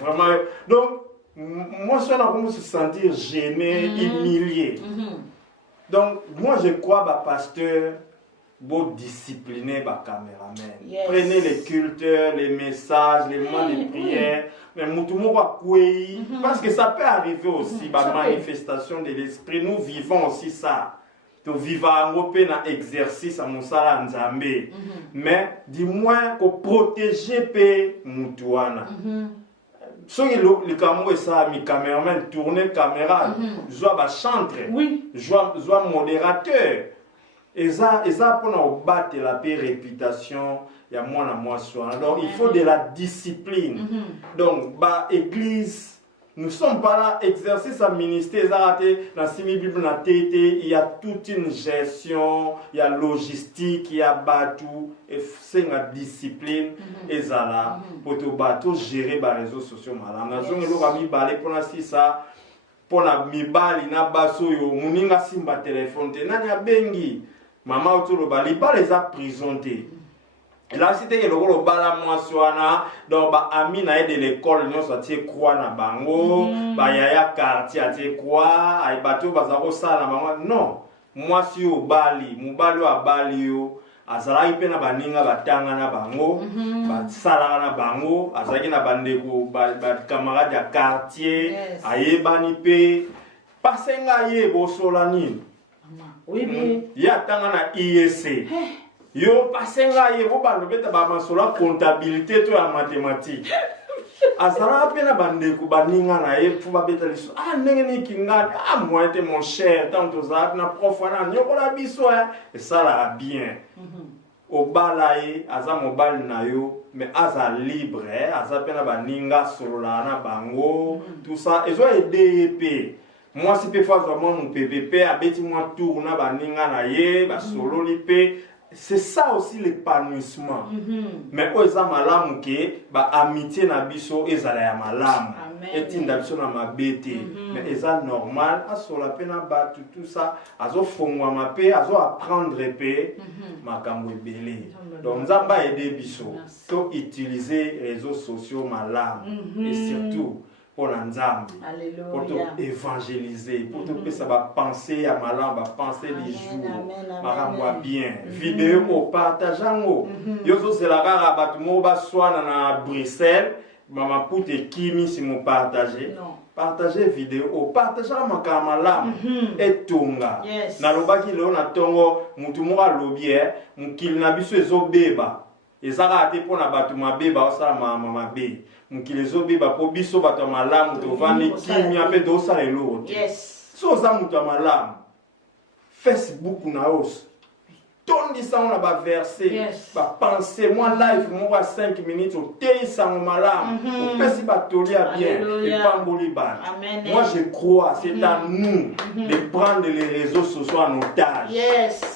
vraiment donc moi je suis se sentir gêné, humilié. Donc moi je crois que pasteur beau discipliner ba caméraman. Prenez les cultes, les messages, les moments de prière, mais mutumo va kouei parce que ça peut arriver aussi ba manifestation de l'esprit. Nous vivons aussi ça. Nous vivons en un exercice à Moussala Nzambe. Mais du moins qu'on protéger pe mutuana. Si le caméra ça, mi caméraman tourner caméra, joie ba chantre, joie modérateur. Et ça pour battre la paix réputation, il y a moins à moi soin. Donc il faut de la discipline. Donc bah église, nous sommes pas là exercice à ministère, dans la Bible na tété, il y a toute une gestion, il y a logistique, il y a bateau, et c'est la discipline et ça là pour tout bateau gérer les réseaux sociaux malades. Nous avons mis balé pour ça, pour la mi bali na baso yo, muninga simba téléphone, nanya bengi, maman autour le bali, pas les a présentés. Et là, c'était que le bala moissoana, donc ba ami na de l'école, nous ça tie quoi na bango, ba yaya quartier tie quoi, ay bateau bazaro ça na bango. Non, moi si au bali, mon balo a bali yo, azala ipe na baninga batanga na bango, ba sala na bango, azaki na bandeko ba camarade ya quartier, ayebani pe, pasenga ye bo solani. Oui bien. Ya tanga na IEC. Yo pasenga ye bo balobeta ba masola comptabilité to ya mathématique. Azara pena bandeko baninga na ye pour babeta liso. Ndenge ni kinga, moi était mon cher, tant to za na prof wana nyokola biso et ça là bien. Au balaye aza mobile na yo mais aza libre aza pena baninga solola na bango tout ça et zo aider pe. Moi si pe fois vraiment mon PPP abeti moi tourna baninga na ye ba solo lipe. C'est ça aussi l'épanouissement. Mais oza malamu ke ba amitié na biso ezala ya malamu. Et tinda biso na mabete. Mais eza normal asola pena ba tout ça azo fongwa mape azo apprendre pe makambo ebele. Donc nzamba aider biso to utiliser réseaux sociaux malamu et surtout pour l'Anzambe, pour évangéliser, pour tout ça va penser à malin, va penser les jours, va bien. Vidéo au partageant, yo c'est la rare abattement va soit dans Bruxelles, maman pour te kimi si mon partager. Partager vidéo, partager ma kamala et tonga. Na lobaki leo na tongo mutu mora lobier, mukil na biso ezobeba. Ezaka ate pona batu mabeba osala mama be. Mukil ezobeba po biso batu malamu to vandi kimi ape do sala elo. So za mutu malamu. Facebook na os. Tondi ça on a ba verser, ba penser moi live moi 5 minutes au tei ça on malamu. Au pesi ba tolia bien et pas mboliba. Moi je crois c'est à nous de prendre les réseaux sociaux en otage.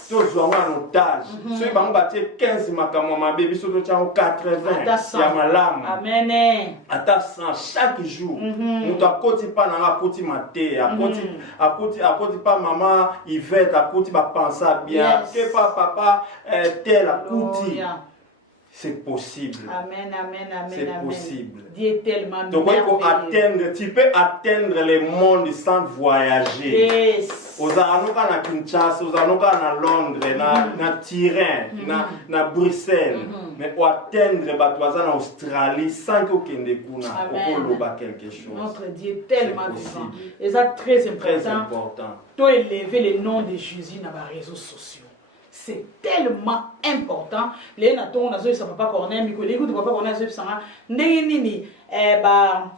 Tous en otage. Ceux qui ont battu 15 makamwa mabe biso to tchao 80 ya malamu. Amen. Ata 100 chaque jour. Mutu akoti pa na akoti mate, akoti pa maman Yvette akoti ba penser bien. Que papa tel akoti. C'est possible. Amen, amen, amen. C'est possible. Dieu est tellement donc, tu peux atteindre les mondes sans voyager. Aux Anoka na Kinshasa, aux Anoka na Londres, na Turin, na Bruxelles. Mais pour atteindre en Australie sans qu'aucun découvre quelque chose. Notre Dieu est tellement vivant. Et ça très important. Tu élever le nom de Jésus dans les réseaux sociaux. C'est tellement important. Les natons na zo ça papa corner mi ko les goût papa corner zo ça ndenge nini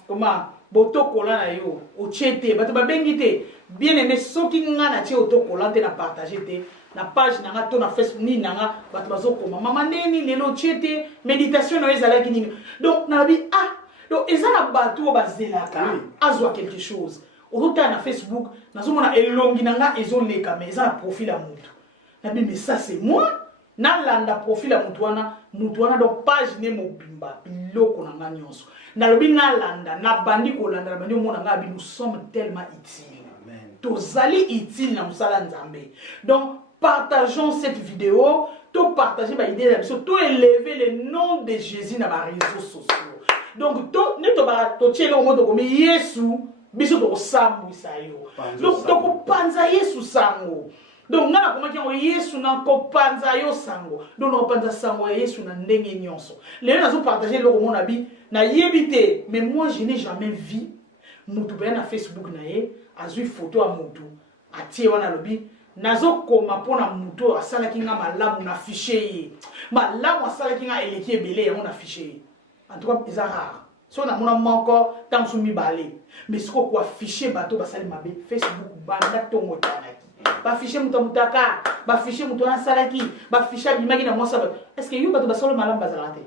comment boto kola na yo o chete bato ba bengite bien aimé soki nga na ti auto kola te na partager te na page na nga to na Facebook ni na nga bato bazo koma mama neni lelo chete méditation na ezala ki nini donc na bi donc ezala bato bazelaka azwa quelque chose Autant na Facebook, nazomona elongi nanga ezoleka mais eza na profil ya mutu. Nabi mais ça c'est moi. Na landa profil ya mutu wana donc page ne mobimba biloko nanga nyonso. Na lobi na landa na bandi ko landa na bandi mona nga bi nous sommes tellement utiles. Amen. Tozali utile na musala nzambe. Donc partageons cette vidéo, to partager ba idée la biso, to élever le nom de Jésus na ba réseaux sociaux. Donc to ne to ba to tiele au moto comme Yesu biso to sambu sayo. Donc to ko panza Yesu sango. Donc ngana koma ki Yesu na ko panza yo sango. Donc no panza sango Yesu na ndenge nyonso. Les gens ont partagé le mon abi na yebité, mais moi je n'ai jamais vu mutu ba na Facebook na ye azui photo a mutu atie wana lobi nazo koma pona mutu asala kinga malamu na fichier. Malamu asala kinga eleki ebele ya na fichier. En tout cas, c'est rare. Si on a mon encore, tant que je balé. Mais ce qu'on afficher bateau, basali mabe, Facebook, banda tongo tanaki. Ba afficher mutamutaka, ba afficher mutona salaki, ba afficher bimagi na mwasa. Est-ce que you bateau basalo malam bazalate?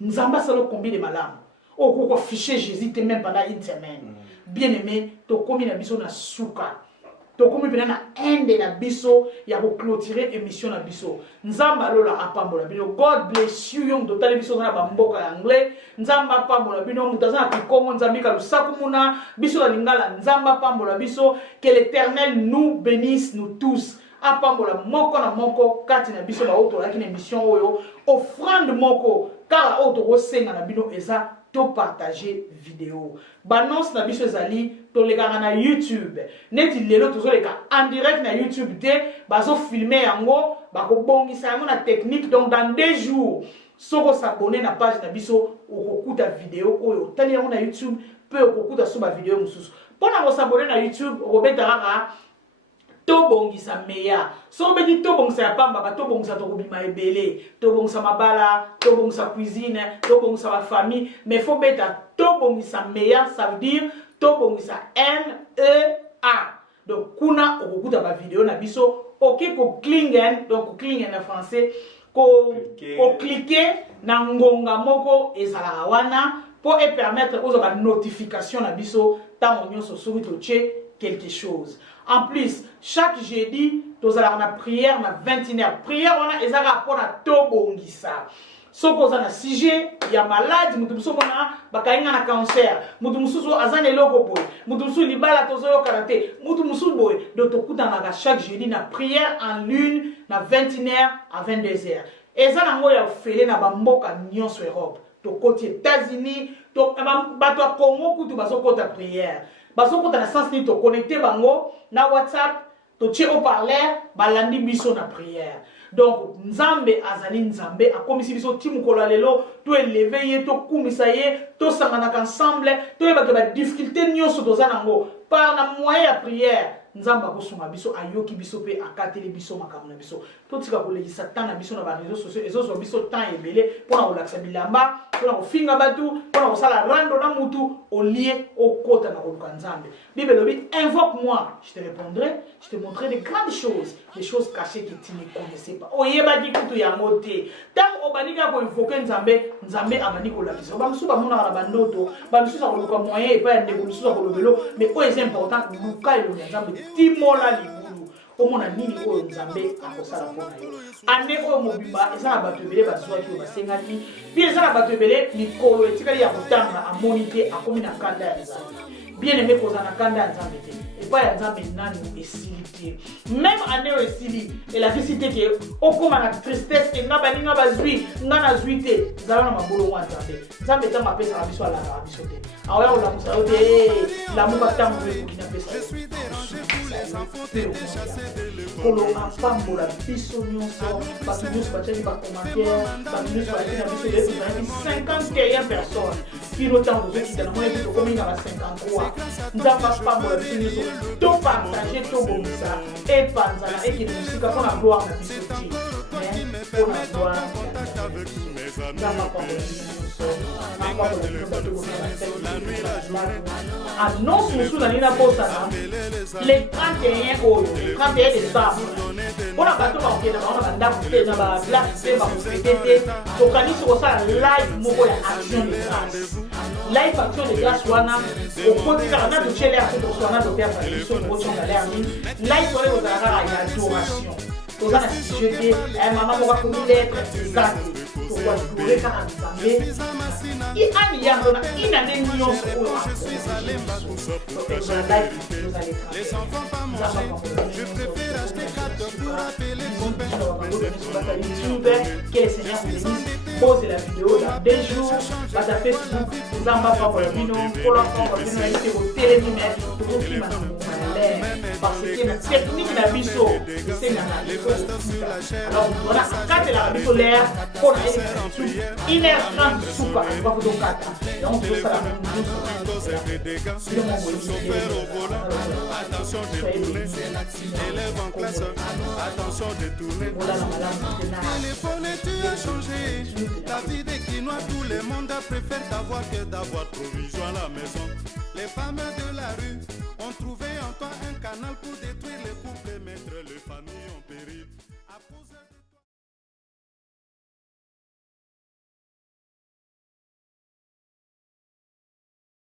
Nzamba salo combien de malam? Oh, qu'on afficher Jésus même pendant une semaine. Bien aimé, to komi na biso na suka. To komi pena na ende na biso ya ko clôturer émission na biso. Nzamba lola apambola bino. God bless you yong totali biso na ba mboka ya anglais. Nzamba apambola bino mutazana kikongo nzambika lusaku muna biso la lingala nzamba apambola biso que l'Éternel nous bénisse nous tous. Apambola moko na moko kati na biso ba auto la ki émission oyo offrande moko car auto ko senga na bino eza to partager vidéo. Balance na biso ezali to lekanga na YouTube. Neti lelo tozoleka en direct na YouTube te bazo filmer yango bako bongisa yango na technique donc dans 2 jours soko s'abonner na page na biso okokuta vidéo oyo tali yango na YouTube pe okokuta so ba vidéo mususu. Pona ko s'abonner na YouTube obeta kaka to bongisa meya. So beti to bongisa ya pamba ba to bongisa to kobima ebele, to bongisa mabala, to bongisa cuisine, to bongisa ba famille, mais faut beta to bongisa meya, ça veut dire to bongisa MEA. Donc kuna okukuta ba vidéo na biso, OK ko klingen, donc ko klingen en français, ko cliquer na ngonga moko ezala wana pour permettre aux ba notification na biso tant on nyonso soki to che quelque chose. En plus, chaque jeudi, nous allons la prière na 21h. Prière on a ezaka rapport à tobongisa. Soko za na sujet ya malade, mutu musu mona bakainga na cancer. Mutu musu azana eloko boy. Mutu musu libala tozoyo karate. Mutu musu boy. Donc tokuta na chaque jeudi na prière en lune na 21h à 22h. Ezana ngo ya fele na bamboka nyonso Europe. To côté États-Unis, to bato Congo kutu bazokota prière. Baso kota na sens ni to connecter bango na WhatsApp to tie haut-parleur balandi biso na prière. Donc nzambe azali nzambe akomisi biso timu kola lelo to élever ye to kumisa ye to sangana ensemble to yeba ke ba difficulté nyonso to zanango par na moyen ya prière. Nzamba kosunga biso ayoki biso pe akateli biso makambo na biso to tika kolekisa temps na biso na ba réseaux sociaux ezozo biso temps ebele pona kolakisa bilamba pona kofinga batu pona kosala rando na mutu au lieu au kota na koluka nzambe. Bible lobi invoque-moi, je te répondrai, je te montrerai de grandes choses, des choses cachées que tu ne connaissais pas. Oyeba di kutu ya mote tant obanika ko invoquer nzambe nzambe amani kolakisa ba musu ba mona na bandoto ba musu sa koluka moyen et pas ndeko musu sa kolobelo mais o est important luka elo nzambe timola libulu omona nini oyo nzambe akosala mpona yo ane oyo mobimba eza na bato ebele bazwaki oyo basengaki mpe eza na bato ebele mikolo etikali ya kotanga amoni te akomi na kanda ya nzambe bien aimé kozala na kanda ya nzambe te epai ya nzambe nani esili te même ane oyo esili elakisi te ke okóma na tristesse ke nga baninga bazwi nga nazwi te zala na mabolongo ya nzambe nzambe ntango apesaka biso alakaka biso te aoya kolamusa yo te lamuka ntango ekoki napesa kolo apambola biso nyonso bato nyonso batiaki bacommentaire bato nyonso balaki na biso leo tozalaki 51 personnes kino ntango tozokita na mona epi tokomi na ba 53 nzambe apambola biso nyonso topartage tobongisa epanzana ekende mosika mpona gloire na biso te mpona gloire nzambe apambola biso nyonso apambola biso bato annonce mosusu na nini nakosana le 31 oyo le 31 décembre mpona bato bakokenda bango na bandako te na baplace te bakofete te tokanisi kosala live moko ya action de grâce live action de grâce wana okotika na tochele ya ko wana doter par biso ko tonga la mi live wana ozala ya adoration ozana sujet maman mo ko lettre exact to wa dure ka nzambe i ami ya ndona ina ne nyonso ko ozala live ozala les enfants pas manger je préfère acheter gâteau pour rappeler mon père que le Seigneur vous bénisse. Pose la vidéo dans 2 jours. Bah, ta Facebook, vous en bas pour le vino, pour l'enfant, pour le vino, et vous téléminer, pour vous qui m'ont parce que la technique de la biseau, c'est la biseau. Alors, voilà, quand elle a la biseau l'air, pour la 1h30 sous pas, on va vous donner 4 ans. Et on peut faire la même chose. Élève en classe, attention de tourner. Téléphone, tu as changé. Ta vie des Quinois, tout le monde préfère t'avoir que d'avoir provision à la maison. Les femmes de la rue ont trouvé en toi un canal pour détruire